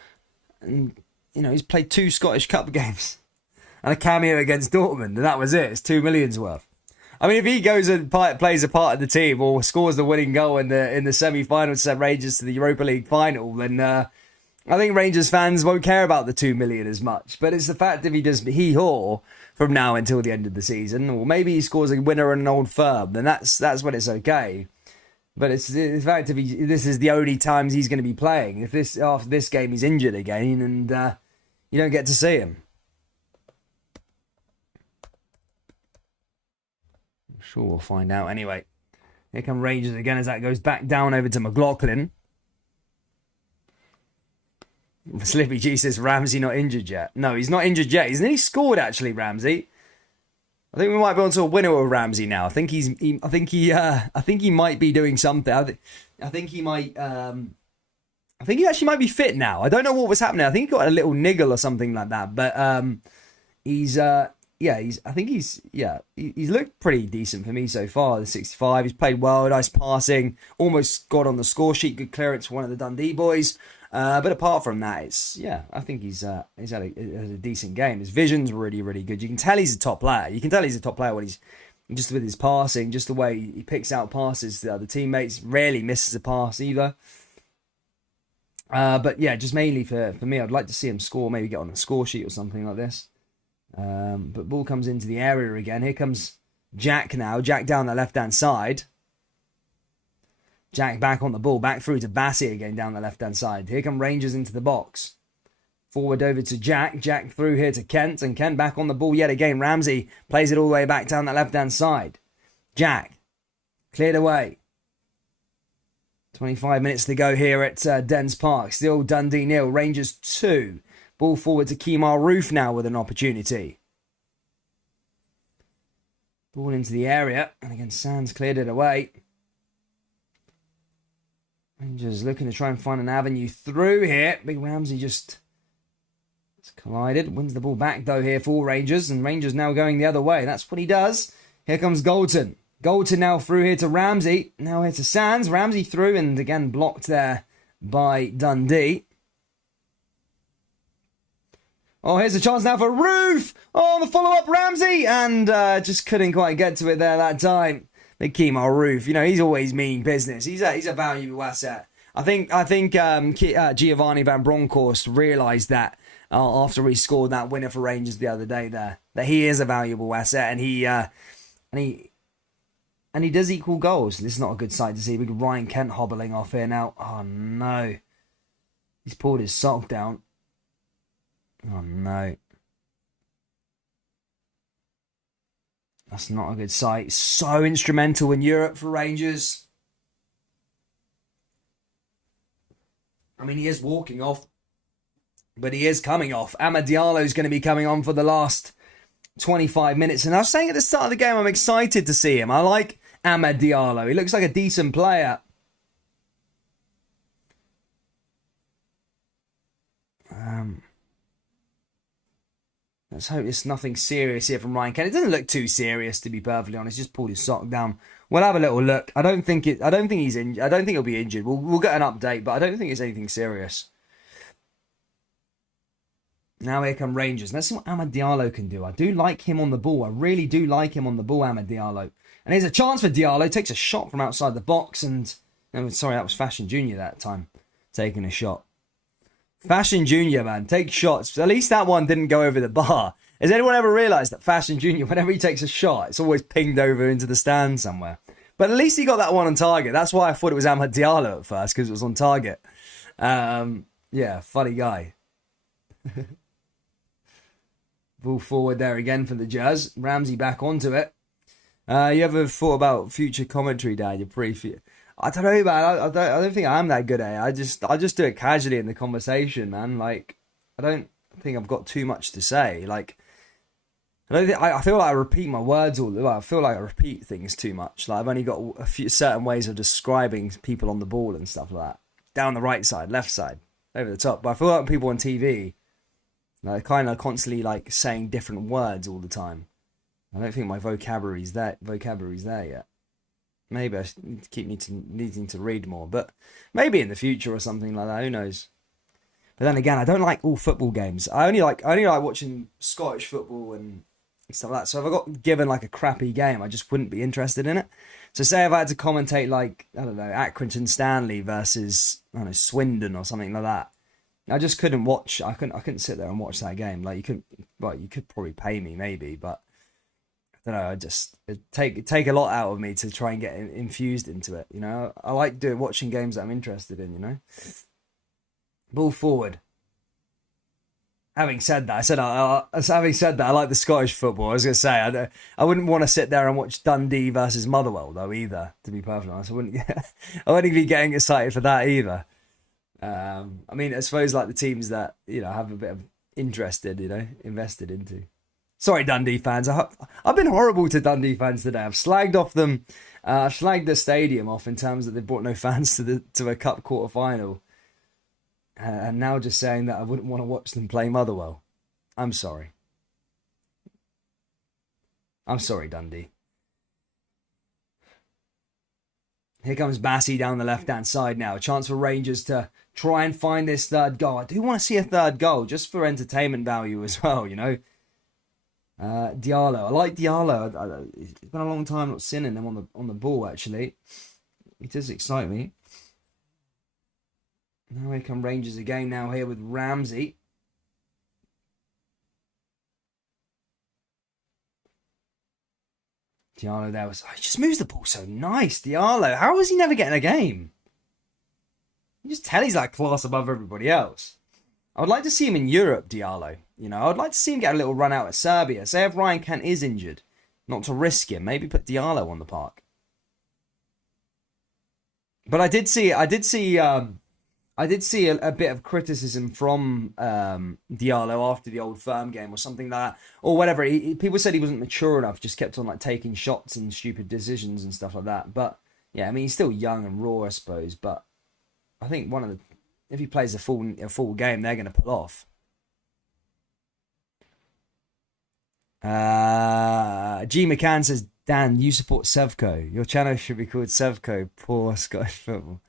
And, he's played 2 Scottish Cup games. And a cameo against Dortmund. And that was it. It's 2 million's worth. I mean, if he goes and plays a part of the team or scores the winning goal in the semi-final to send Rangers to the Europa League final, then I think Rangers fans won't care about the 2 million as much. But it's the fact that if he does hee-haw from now until the end of the season, or maybe he scores a winner in an Old Firm, then that's when it's okay. But it's the fact this is the only times he's going to be playing. If after this game he's injured again and you don't get to see him. I'm sure we'll find out anyway. Here come Rangers again as that goes back down over to McLaughlin. Slippy G says Ramsey not injured yet. No, he's not injured yet. He's nearly scored actually, Ramsey. I think we might be on to a winner with Ramsey now. I think he might be doing something. I think he actually might be fit now. I don't know what was happening. I think he got a little niggle or something like that. But yeah, he's looked pretty decent for me so far. The 65, he's played well, nice passing, almost got on the score sheet, good clearance for one of the Dundee boys. But apart from that, I think he's had a decent game. His vision's really, really good. You can tell he's a top player. You can tell he's a top player when he's just with his passing, just the way he picks out passes to the other teammates. Rarely misses a pass either. But yeah, just mainly for me, I'd like to see him score, maybe get on a score sheet or something like this. But ball comes into the area again. Here comes Jack now. Jack down the left-hand side. Jack back on the ball. Back through to Bassey again down the left-hand side. Here come Rangers into the box. Forward over to Jack. Jack through here to Kent. And Kent back on the ball yet again. Ramsey plays it all the way back down the left-hand side. Jack. Cleared away. 25 minutes to go here at Dens Park. Still Dundee 0. Rangers 2. Ball forward to Kemar Roof now with an opportunity. Ball into the area. And again, Sands cleared it away. Rangers looking to try and find an avenue through here. Big Ramsey just collided. Wins the ball back though here for Rangers. And Rangers now going the other way. That's what he does. Here comes Galton. Galton now through here to Ramsey. Now here to Sands. Ramsey through and again blocked there by Dundee. Oh, here's a chance now for Roof. Oh, the follow-up Ramsey. And just couldn't quite get to it there that time. Big Kemar Roof, he's always meaning business. He's a valuable asset. I think Giovanni Van Bronckhorst realised that after he scored that winner for Rangers the other day there, that he is a valuable asset and he does equal goals. This is not a good sight to see. Big Ryan Kent hobbling off here now. Oh no, he's pulled his sock down. Oh no. That's not a good sight. So instrumental in Europe for Rangers. I mean, he is walking off, but he is coming off. Amad Diallo is going to be coming on for the last 25 minutes. And I was saying at the start of the game, I'm excited to see him. I like Amad Diallo. He looks like a decent player. Let's hope it's nothing serious here from Ryan Kent. It doesn't look too serious, to be perfectly honest. Just pulled his sock down. We'll have a little look. I don't think he's injured. I don't think he'll be injured. We'll get an update, but I don't think it's anything serious. Now here come Rangers. Let's see what Amad Diallo can do. I do like him on the ball. I really do like him on the ball, Amad Diallo. And here's a chance for Diallo. Takes a shot from outside the box, and sorry, that was Fashion Junior that time taking a shot. Fashion Junior, man, take shots. At least that one didn't go over the bar. Has anyone ever realised that Fashion Junior, whenever he takes a shot, it's always pinged over into the stand somewhere? But at least he got that one on target. That's why I thought it was Amad Diallo at first, because it was on target. Yeah, funny guy. Ball forward there again for the Jazz. Ramsey back onto it. You ever thought about future commentary, Dad? You're pretty... I don't know, man. I don't think I'm that good at it. I just do it casually in the conversation, man. Like, I don't think I've got too much to say. Like, I feel like I repeat my words all the time. I feel like I repeat things too much. Like, I've only got a few certain ways of describing people on the ball and stuff like that. Down the right side, left side, over the top. But I feel like people on TV, they're kind of constantly like saying different words all the time. I don't think my vocabulary's there yet. Maybe I need to keep needing to read more, but maybe in the future or something like that. Who knows? But then again, I don't like all football games. I only like watching Scottish football and stuff like that. So if I got given like a crappy game, I just wouldn't be interested in it. So say if I had to commentate like, I don't know, Accrington Stanley versus, I don't know, Swindon or something like that, I just couldn't watch. I couldn't sit there and watch that game. Like you could probably pay me maybe, but I don't know. It'd take a lot out of me to try and get infused into it. I like watching games that I'm interested in. Ball forward. Having said that, I like the Scottish football. I was going to say I wouldn't want to sit there and watch Dundee versus Motherwell though either. To be perfectly honest, I wouldn't be getting excited for that either. I mean, I suppose like the teams that have a bit of invested into. Sorry, Dundee fans. I've been horrible to Dundee fans today. I've slagged off them. Slagged the stadium off in terms that they brought no fans to a cup quarter final. And now just saying that I wouldn't want to watch them play Motherwell. I'm sorry. I'm sorry, Dundee. Here comes Bassey down the left-hand side now. A chance for Rangers to try and find this third goal. I do want to see a third goal, just for entertainment value as well, you know. Diallo. I like Diallo. It's been a long time not seeing him on the ball, actually. It does excite me. Now here come Rangers again now here with Ramsey. Diallo there was... he just moves the ball so nice, Diallo. How is he never getting a game? You just tell he's like class above everybody else. I would like to see him in Europe, Diallo. You know, I would like to see him get a little run out at Serbia. Say if Ryan Kent is injured, not to risk him. Maybe put Diallo on the park. But I did see a bit of criticism from Diallo after the Old Firm game or something like that, or whatever. People said he wasn't mature enough, just kept on like taking shots and stupid decisions and stuff like that. But yeah, I mean he's still young and raw, I suppose. But I think if he plays a full game, they're going to pull off. G McCann says, Dan, you support Sevco. Your channel should be called Sevco. Poor Scottish football.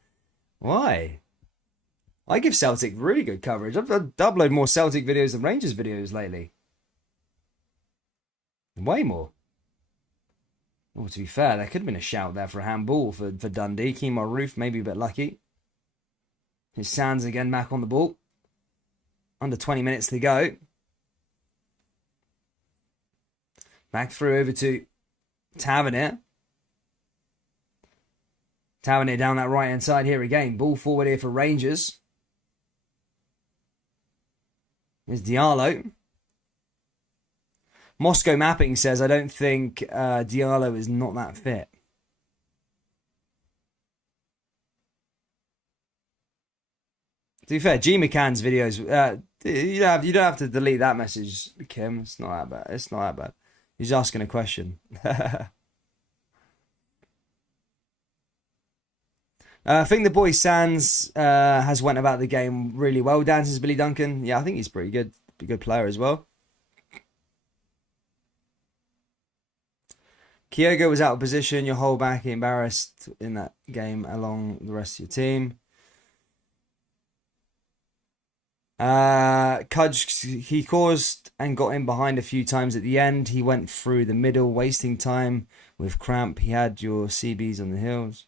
Why? I give Celtic really good coverage. I've uploaded more Celtic videos than Rangers videos lately. Way more. Oh, to be fair, there could have been a shout there for a handball for Dundee. Kemar Roof, maybe a bit lucky. His Sands again back on the ball. Under 20 minutes to go. Back through over to Tavernier. Tavernier down that right-hand side here again. Ball forward here for Rangers. There's Diallo. Moscow Mapping says, I don't think Diallo is not that fit. To be fair, G McCann's videos, you don't have to delete that message, Kim. It's not that bad. It's not that bad. He's asking a question. I think the boy Sands has went about the game really well. Dances Billy Duncan. Yeah, I think he's pretty good. Be a good player as well. Kyogo was out of position. Your whole back embarrassed in that game along the rest of your team. Kudge, he caused and got in behind a few times at the end. He went through the middle, wasting time with cramp. He had your CBs on the hills.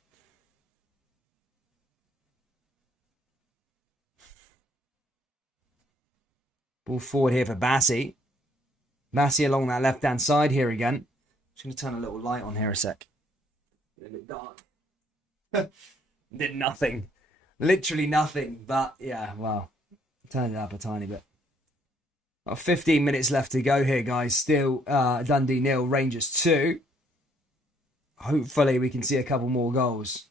Ball forward here for Bassey. Bassey along that left-hand side here again. Just going to turn a little light on here a sec. A bit dark. Did nothing. Literally nothing. But yeah, well, turned it up a tiny bit. 15 minutes left to go here, guys. Still Dundee 0, Rangers 2. Hopefully we can see a couple more goals.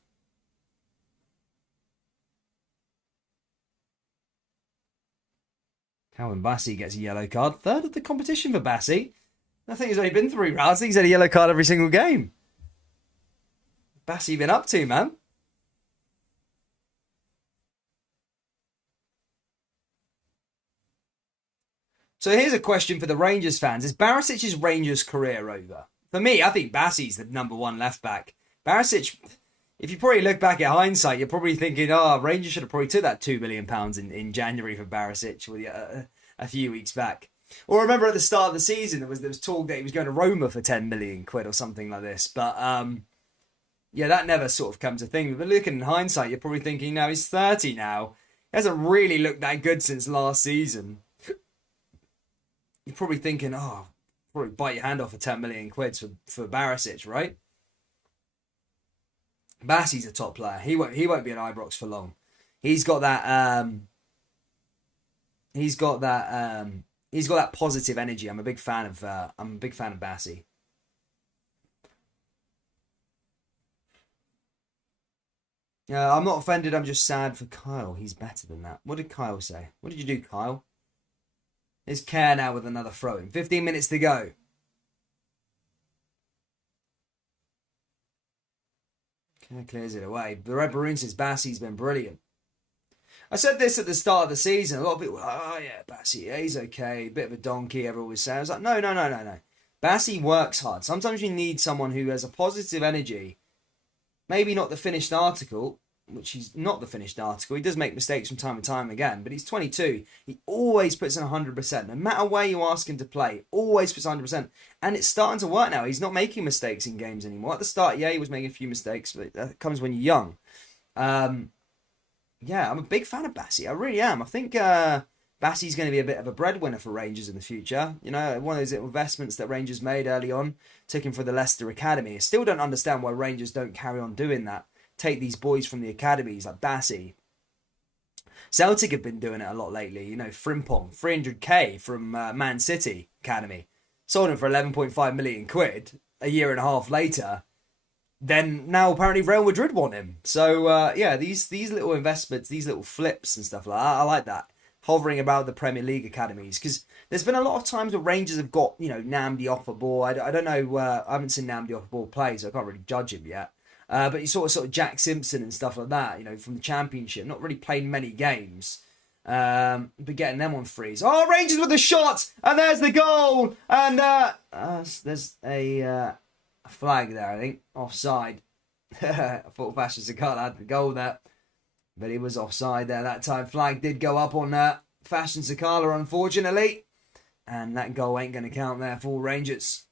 Calvin Bassey gets a yellow card. Third of the competition for Bassey. I think he's only been 3 rounds. I think he's had a yellow card every single game. Bassey been up to, man? So here's a question for the Rangers fans. Is Barisic's Rangers career over? For me, I think Bassey's the number 1 left back. Barisic, if you probably look back at hindsight, you're probably thinking, Rangers should have probably took that £2 million in January for Barisic a few weeks back. Or remember at the start of the season, there was talk that he was going to Roma for 10 million quid or something like this. But yeah, that never sort of comes a thing. But looking in hindsight, you're probably thinking, no, he's 30 now. He hasn't really looked that good since last season. You're probably thinking, probably bite your hand off for 10 million quid for Barisic, right? Bassey's a top player. He won't be at Ibrox for long. He's got that positive energy. I'm a big fan of Bassey. I'm not offended. I'm just sad for Kyle. He's better than that. What did Kyle say? What did you do, Kyle? There's Kerr now with another throw-in. 15 minutes to go. Kerr clears it away. The Red Maroon says Bassey's been brilliant. I said this at the start of the season. A lot of people, yeah, Bassey, yeah, he's okay. Bit of a donkey, everyone was saying. I was like, no. Bassey works hard. Sometimes you need someone who has a positive energy. Maybe not the finished article, which he's not the finished article. He does make mistakes from time to time again, but he's 22. He always puts in 100%. No matter where you ask him to play, always puts 100%. And it's starting to work now. He's not making mistakes in games anymore. At the start, yeah, he was making a few mistakes, but that comes when you're young. Yeah, I'm a big fan of Bassey. I really am. I think Bassey's going to be a bit of a breadwinner for Rangers in the future. You know, one of those investments that Rangers made early on, took him for the Leicester Academy. I still don't understand why Rangers don't carry on doing that. Take these boys from the academies like Bassey. Celtic have been doing it a lot lately. You know, Frimpong, 300k from Man City Academy. Sold him for 11.5 million quid a year and a half later. Then now apparently Real Madrid want him. So yeah, these little investments, these little flips and stuff like that, I like that. Hovering about the Premier League academies, because there's been a lot of times where Rangers have got, you know, Namdi off a ball. I don't know, I haven't seen Namdi off a ball play, so I can't really judge him yet. But you sort of Jack Simpson and stuff like that, you know, from the Championship, not really played many games, but getting them on frees. Oh, Rangers with the shot, and there's the goal, and there's a flag there, I think, offside. I thought Fashion Sakala had the goal there. But he was offside there that time. Flag did go up on Fashion Sakala, unfortunately. And that goal ain't going to count there for Rangers.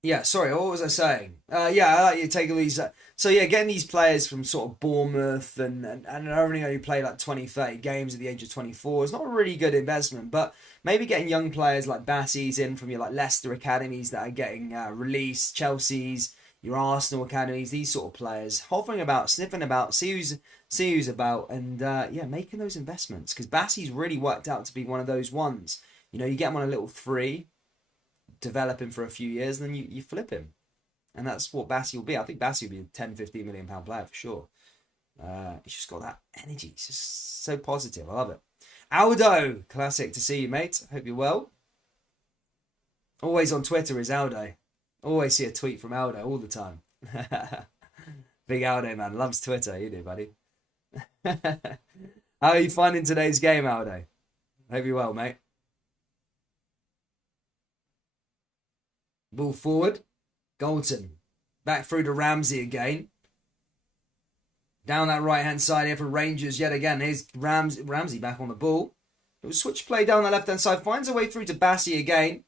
Yeah, sorry, what was I saying? Yeah, I like you take all these... so yeah, getting these players from sort of Bournemouth and only play like 20, 30 games at the age of 24 is not a really good investment, but maybe getting young players like Bassey's in from your like Leicester academies that are getting released, Chelsea's, your Arsenal academies, these sort of players, hovering about, sniffing about, see who's about, and yeah, making those investments, because Bassey's really worked out to be one of those ones. You know, you get him on a little free, develop him for a few years, and then you flip him. And that's what Bassey will be. I think Bassey will be a 10, 15 million pound player for sure. He's just got that energy. He's just so positive. I love it. Aldo, classic to see you, mate. Hope you're well. Always on Twitter is Aldo. Always see a tweet from Aldo all the time. Big Aldo, man. Loves Twitter. You do, buddy. How are you finding today's game, Aldo? Hope you're well, mate. Ball forward. Galton. Back through to Ramsey again. Down that right-hand side here for Rangers yet again. Here's Ramsey back on the ball. It was switch play down the left-hand side. Finds a way through to Bassey again.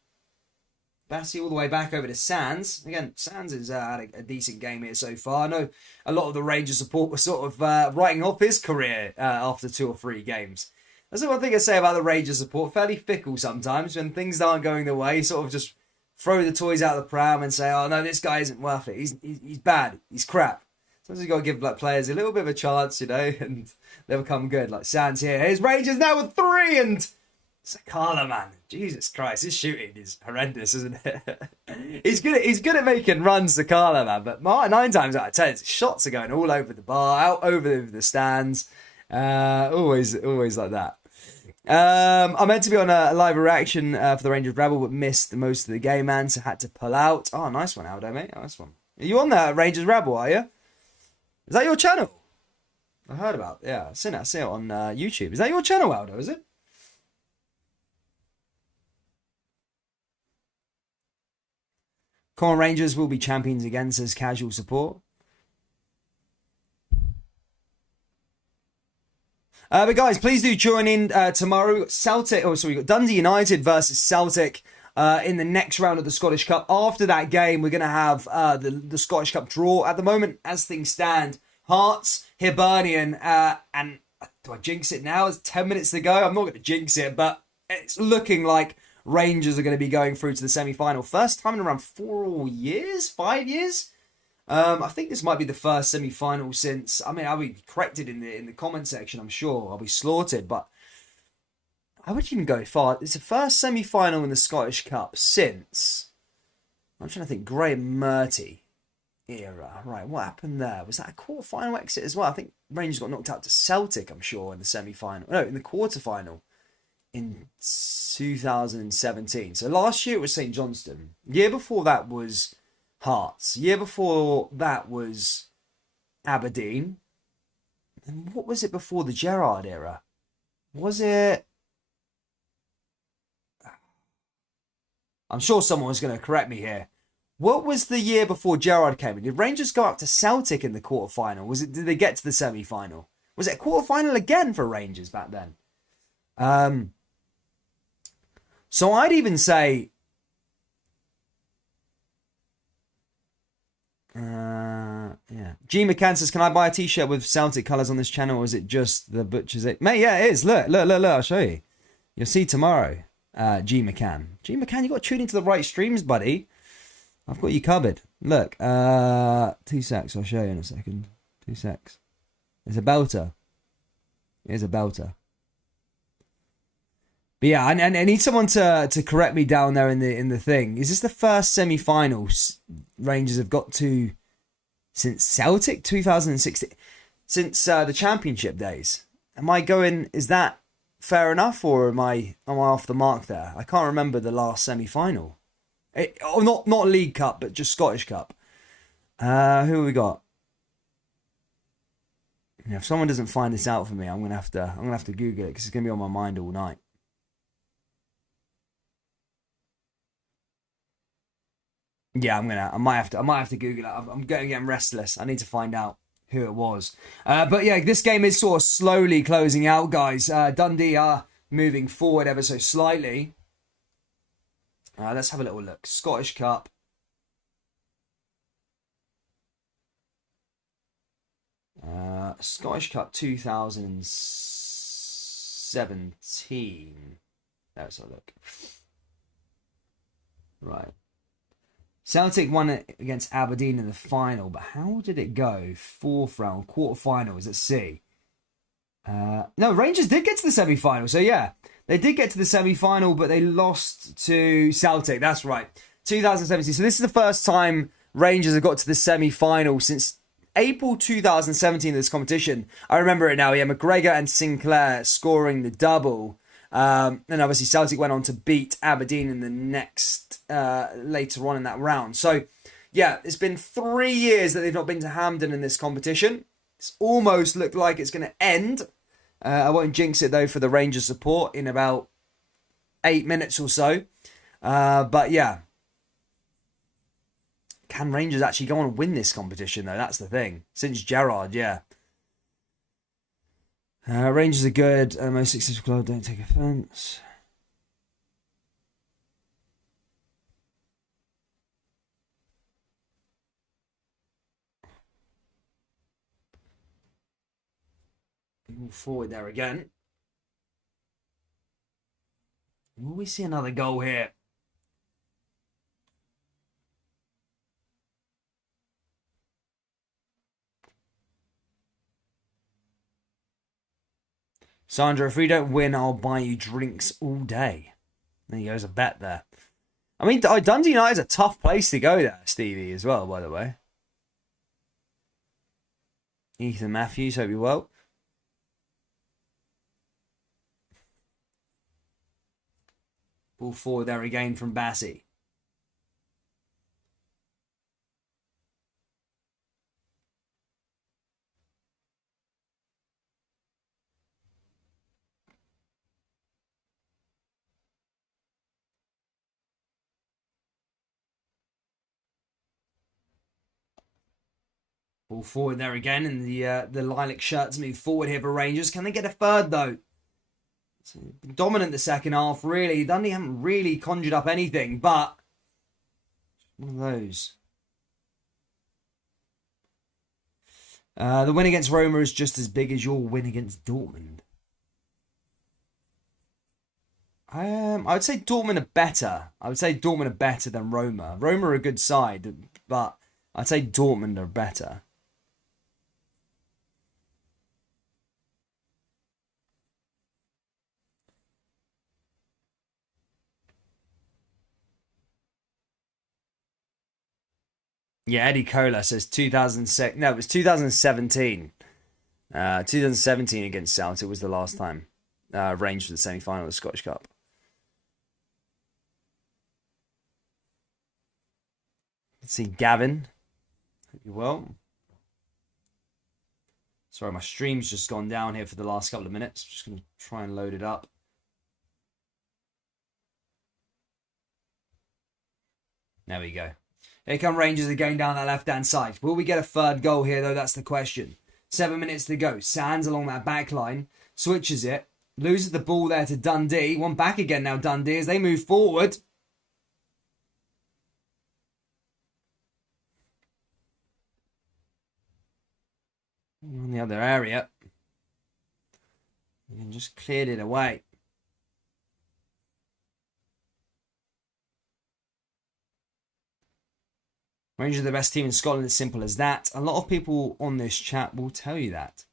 Bassey all the way back over to Sands. Again, Sands has had a decent game here so far. I know a lot of the Rangers support were sort of writing off his career after 2 or 3 games. That's the one thing I say about the Rangers support. Fairly fickle sometimes. When things aren't going their way, sort of just throw the toys out of the pram and say, oh no, this guy isn't worth it. He's bad. He's crap. Sometimes you've got to give like players a little bit of a chance, you know, and they'll become good. Like Sands here. Here's Rangers now with 3, and Sakala, man. Jesus Christ, his shooting is horrendous, isn't it? He's good at making runs, Sakala, man, but 9 times out of 10, his shots are going all over the bar, out over the stands. Always like that. I meant to be on a live reaction for the Rangers Rebel, but missed most of the game, man, so had to pull out. Oh, nice one, Aldo, mate. Nice one. Are you on that Rangers Rebel, are you? Is that your channel? I heard about it. Yeah, I see it on YouTube. Is that your channel, Aldo, is it? Corn Rangers will be champions again, says Casual Support. But guys, please do join in tomorrow. We've got Dundee United versus Celtic in the next round of the Scottish Cup. After that game, we're going to have the Scottish Cup draw. At the moment, as things stand, Hearts, Hibernian, and do I jinx it now? It's 10 minutes to go. I'm not going to jinx it, but it's looking like Rangers are going to be going through to the semi-final. First time in around 5 years. I think this might be the first semi-final since... I mean, I'll be corrected in the comment section, I'm sure. I'll be slaughtered, but I wouldn't even go far. It's the first semi-final in the Scottish Cup since... I'm trying to think, Graham Murty era. Right, what happened there? Was that a quarter-final exit as well? I think Rangers got knocked out to Celtic, I'm sure, in the semi-final. No, in the quarter-final in 2017. So last year it was St Johnstone. Year before that was Hearts. Year before that was Aberdeen. And what was it before the Gerrard era? Was it? I'm sure someone was going to correct me here. What was the year before Gerrard came in? Did Rangers go up to Celtic in the quarterfinal? Was it? Did they get to the semi-final? Was it a quarterfinal again for Rangers back then? So I'd even say, yeah. G McCann says, "Can I buy a T-shirt with Celtic colours on this channel, or is it just the Butchers?" Mate, yeah, it is. Look. I'll show you. You'll see tomorrow. G McCann. G McCann, you got to tune into the right streams, buddy. I've got you covered. Look, 2 secs. I'll show you in a second. 2 secs. It's a belter. Here's a belter. But yeah, I need someone to correct me down there in the thing. Is this the first semi-finals Rangers have got to since Celtic 2016? Since the championship days? Am I going? Is that fair enough, or am I off the mark there? I can't remember the last semi-final. Not League Cup, but just Scottish Cup. Who have we got? Yeah, if someone doesn't find this out for me, I'm gonna have to Google it because it's gonna be on my mind all night. Yeah, I might have to Google it. I'm getting restless. I need to find out who it was. But yeah, this game is sort of slowly closing out, guys. Dundee are moving forward ever so slightly. Let's have a little look. Scottish Cup. Scottish Cup 2017. Let's have a look. Right. Celtic won it against Aberdeen in the final, but how did it go? Fourth round, quarterfinals. Let's see. No, Rangers did get to the semi-final. So yeah, they did get to the semi-final, but they lost to Celtic. That's right. 2017. So this is the first time Rangers have got to the semi-final since April 2017 of this competition. I remember it now. Yeah, McGregor and Sinclair scoring the double. And obviously Celtic went on to beat Aberdeen in the next later on in that round. So yeah, it's been 3 years that they've not been to Hampden in this competition. It's almost looked like it's going to end. I won't jinx it though for the Rangers support in about 8 minutes or so. But yeah, can Rangers actually go on and win this competition though? That's the thing. Since Gerrard, yeah. Rangers are good. Most successful club, don't take offence. Move forward there again. Will we see another goal here? Sandra, if we don't win, I'll buy you drinks all day. There goes a bet there. I mean, Dundee United is a tough place to go there, Stevie, as well, by the way. Ethan Matthews, hope you're well. Ball forward there again from Bassi. Ball forward there again, and the lilac shirts move forward here for Rangers. Can they get a third though? Dominant the second half, really. Dundee haven't really conjured up anything, but one of those. The win against Roma is just as big as your win against Dortmund. I would say Dortmund are better. I would say Dortmund are better than Roma. Roma are a good side, but I'd say Dortmund are better. Yeah, Eddie Kohler says 2006. No, it was 2017. 2017 against Celtic was the last time. Rangers for the semi-final of the Scottish Cup. Let's see, Gavin. Hope you're well. Sorry, my stream's just gone down here for the last couple of minutes. Just going to try and load it up. There we go. Here come Rangers again down that left-hand side. Will we get a third goal here, though? That's the question. 7 minutes to go. Sands along that back line. Switches it. Loses the ball there to Dundee. One back again now, Dundee, as they move forward. On the other area. And just cleared it away. Rangers are the best team in Scotland, as simple as that. A lot of people on this chat will tell you that.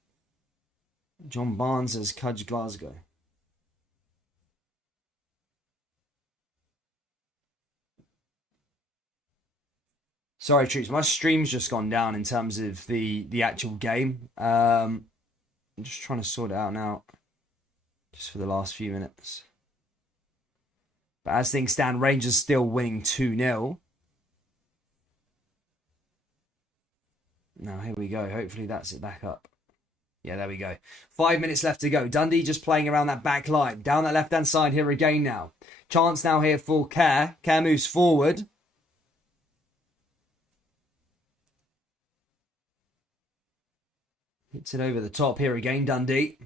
John Barnes says Cudge Glasgow. Sorry, troops. My stream's just gone down in terms of the actual game. I'm just trying to sort it out now. Just for the last few minutes. But as things stand, Rangers still winning 2-0. Now, here we go. Hopefully that's it back up. Yeah, there we go. 5 minutes left to go. Dundee just playing around that back line. Down that left-hand side here again now. Chance now here for Kerr. Kerr moves forward. Hits it over the top here again, Dundee.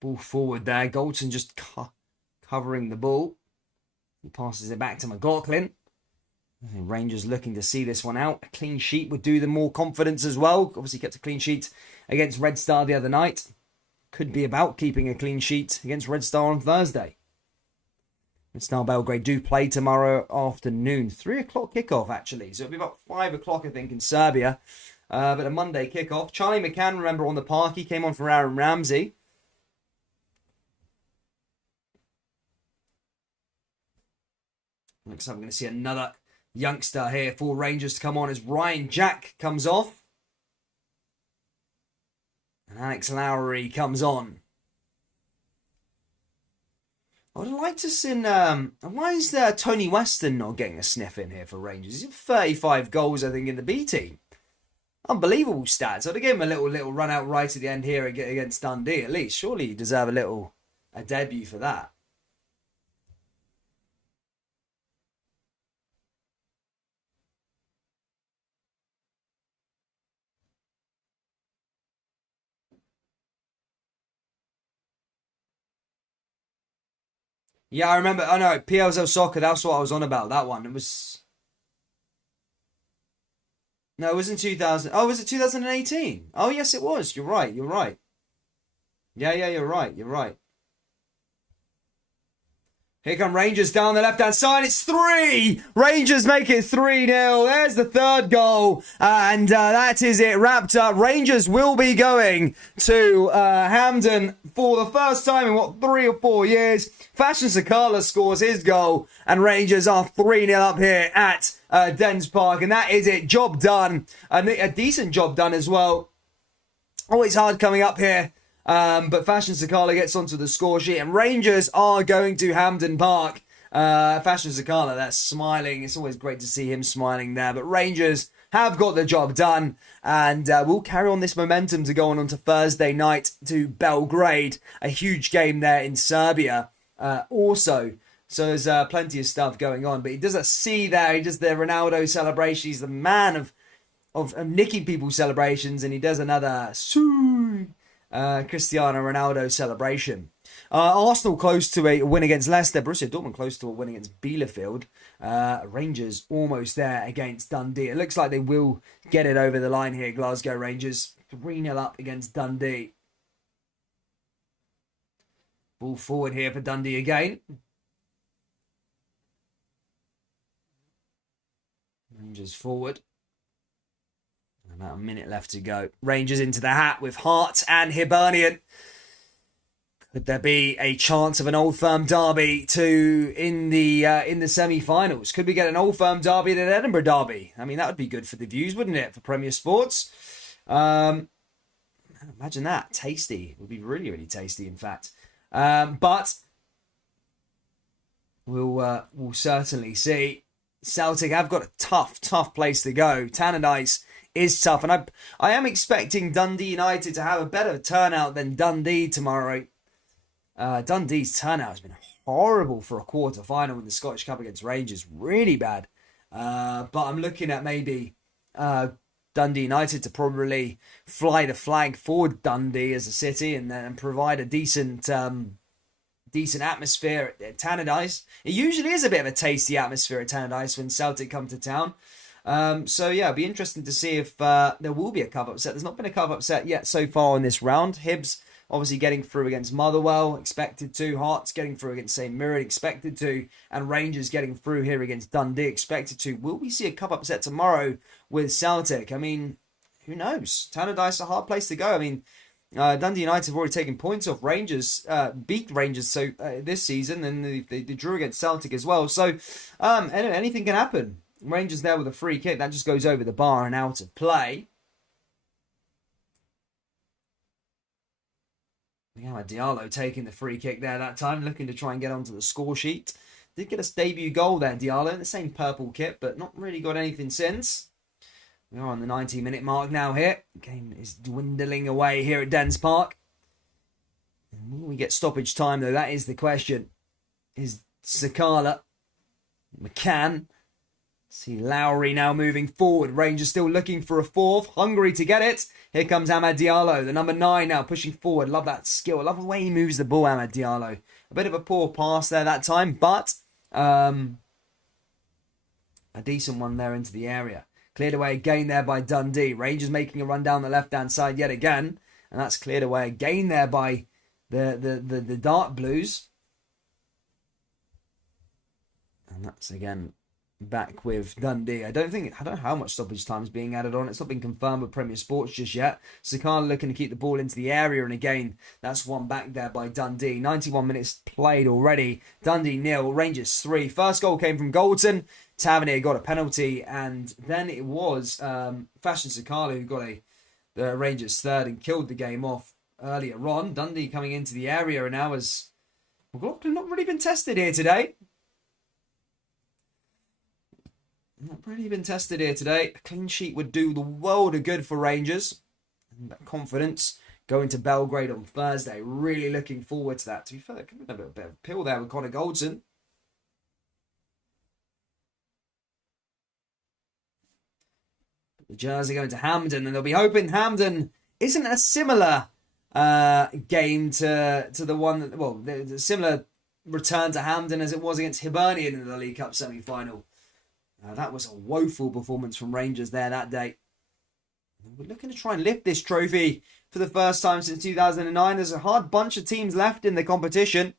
Ball forward there. Goldson just covering the ball. He passes it back to McLaughlin. Rangers looking to see this one out. A clean sheet would do them more confidence as well. Obviously kept a clean sheet against Red Star the other night. Could be about keeping a clean sheet against Red Star on Thursday. Red Star Belgrade do play tomorrow afternoon. 3 o'clock kickoff, actually. So it'll be about 5 o'clock, I think, in Serbia. But a Monday kickoff. Charlie McCann, remember, on the park. He came on for Aaron Ramsey. Looks like we're going to see another youngster here for Rangers to come on as Ryan Jack comes off. And Alex Lowry comes on. I would like to see... why is Tony Weston not getting a sniff in here for Rangers? He's got 35 goals, I think, in the B team. Unbelievable stats. I'd have given him a little run out right at the end here against Dundee, at least. Surely you deserve a debut for that. Yeah, I remember. Oh no, PLSL Soccer. That's what I was on about. That one. It was. No, it was in 2000. Oh, was it 2018? Oh, yes, it was. You're right. You're right. Yeah, you're right. You're right. Here come Rangers down the left-hand side. It's 3! Rangers make it 3-0. There's the third goal. And that is it wrapped up. Rangers will be going to Hampden for the first time in, 3 or 4 years. Fashion Sakala scores his goal. And Rangers are 3-0 up here at Dens Park. And that is it. Job done. A decent job done as well. Always hard coming up here. But Fashion Sakala gets onto the score sheet, and Rangers are going to Hampden Park. Fashion Sakala, that's smiling. It's always great to see him smiling there. But Rangers have got the job done, and we'll carry on this momentum to go on to Thursday night to Belgrade. A huge game there in Serbia also. So there's plenty of stuff going on. But he does a C there. He does the Ronaldo celebration. He's the man of nicking people's celebrations, and he does another Cristiano Ronaldo celebration. Arsenal close to a win against Leicester. Borussia Dortmund close to a win against Bielefeld. Rangers almost there against Dundee. It looks like they will get it over the line here, Glasgow Rangers. 3-0 up against Dundee. Ball forward here for Dundee again. Rangers forward. About a minute left to go. Rangers into the hat with Hart and Hibernian. Could there be a chance of an Old Firm derby in the semi-finals? Could we get an Old Firm derby and an Edinburgh derby? I mean, that would be good for the views, wouldn't it, for Premier Sports? Imagine that. Tasty. It would be really, really tasty, in fact. But we'll certainly see. Celtic have got a tough place to go. Tannadice is tough, and I am expecting Dundee United to have a better turnout than Dundee tomorrow. Dundee's turnout has been horrible for a quarter final in the Scottish Cup against Rangers, really bad. But I'm looking at maybe Dundee United to probably fly the flag for Dundee as a city and then provide a decent atmosphere at Tannadice. It usually is a bit of a tasty atmosphere at Tannadice when Celtic come to town. So yeah, it'll be interesting to see if there will be a cup upset. There's not been a cup upset yet so far in this round. Hibs obviously getting through against Motherwell, expected to. Hearts getting through against St Mirren, expected to. And Rangers getting through here against Dundee, expected to. Will we see a cup upset tomorrow with Celtic? I mean, who knows? Tannadice, a hard place to go. I mean, Dundee United have already taken points off Rangers, beat Rangers this season, and they drew against Celtic as well. So anything can happen. Rangers there with a free kick. That just goes over the bar and out of play. Yeah, Diallo taking the free kick there that time, looking to try and get onto the score sheet. Did get a debut goal there, Diallo, in the same purple kit, but not really got anything since. We are on the 90-minute mark now here. The game is dwindling away here at Dens Park. And will we get stoppage time, though? That is the question. Is Sakala, McCann, see Lowry now moving forward. Rangers still looking for a fourth. Hungry to get it. Here comes Amad Diallo, the number 9 now pushing forward. Love that skill. I love the way he moves the ball, Amad Diallo. A bit of a poor pass there that time, but a decent one there into the area. Cleared away again there by Dundee. Rangers making a run down the left-hand side yet again. And that's cleared away again there by the Dark Blues. And that's again back with Dundee. I don't know how much stoppage time is being added on. It's not been confirmed with Premier Sports just yet. Sakala looking to keep the ball into the area, and again, that's one back there by Dundee. 91 minutes played already. Dundee 0, Rangers 3. First goal came from Goldson. Tavernier got a penalty, and then it was Fashion Sakala who got the Rangers third and killed the game off earlier on. Dundee coming into the area, and now has not really been tested here today. Not really been tested here today. A clean sheet would do the world of good for Rangers. And that confidence going to Belgrade on Thursday. Really looking forward to that. To be fair, there could have been a bit of a pill there with Connor Goldson. The jersey going to Hampden, and they'll be hoping Hampden isn't a similar game to the one that, well, the similar return to Hampden as it was against Hibernian in the League Cup semi-final. That was a woeful performance from Rangers there that day. We're looking to try and lift this trophy for the first time since 2009. There's a hard bunch of teams left in the competition.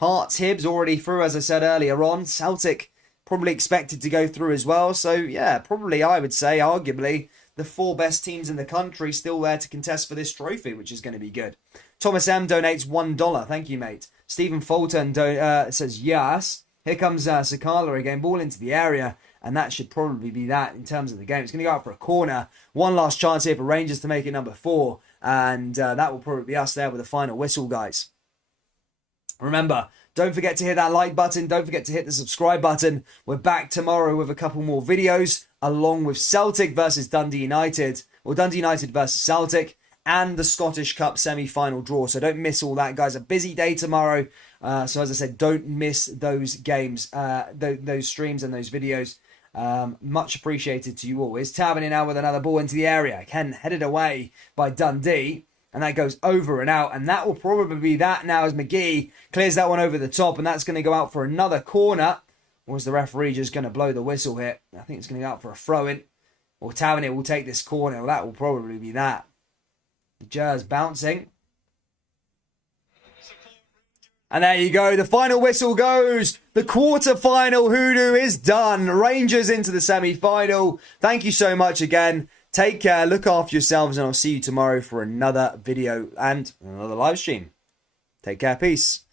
Hearts, Hibs already through, as I said earlier on. Celtic probably expected to go through as well. So, yeah, probably, I would say, arguably, the 4 best teams in the country still there to contest for this trophy, which is going to be good. Thomas M donates $1. Thank you, mate. Stephen Fulton says yes. Here comes Sakala again, ball into the area, and that should probably be that in terms of the game. It's going to go out for a corner. One last chance here for Rangers to make it number 4, and that will probably be us there with the final whistle, guys. Remember, don't forget to hit that like button. Don't forget to hit the subscribe button. We're back tomorrow with a couple more videos, along with Celtic versus Dundee United, or Dundee United versus Celtic, and the Scottish Cup semi-final draw. So don't miss all that, guys. A busy day tomorrow. So as I said, don't miss those games, those streams and those videos. Much appreciated to you all. Is Tavernier now with another ball into the area. Again, headed away by Dundee. And that goes over and out. And that will probably be that now as McGee clears that one over the top. And that's going to go out for another corner. Or is the referee just going to blow the whistle here? I think it's going to go out for a throw-in. Or Tavernier will take this corner. Well, that will probably be that. The Jers bouncing. And there you go. The final whistle goes. The quarter-final hoodoo is done. Rangers into the semi-final. Thank you so much again. Take care. Look after yourselves. And I'll see you tomorrow for another video and another live stream. Take care. Peace.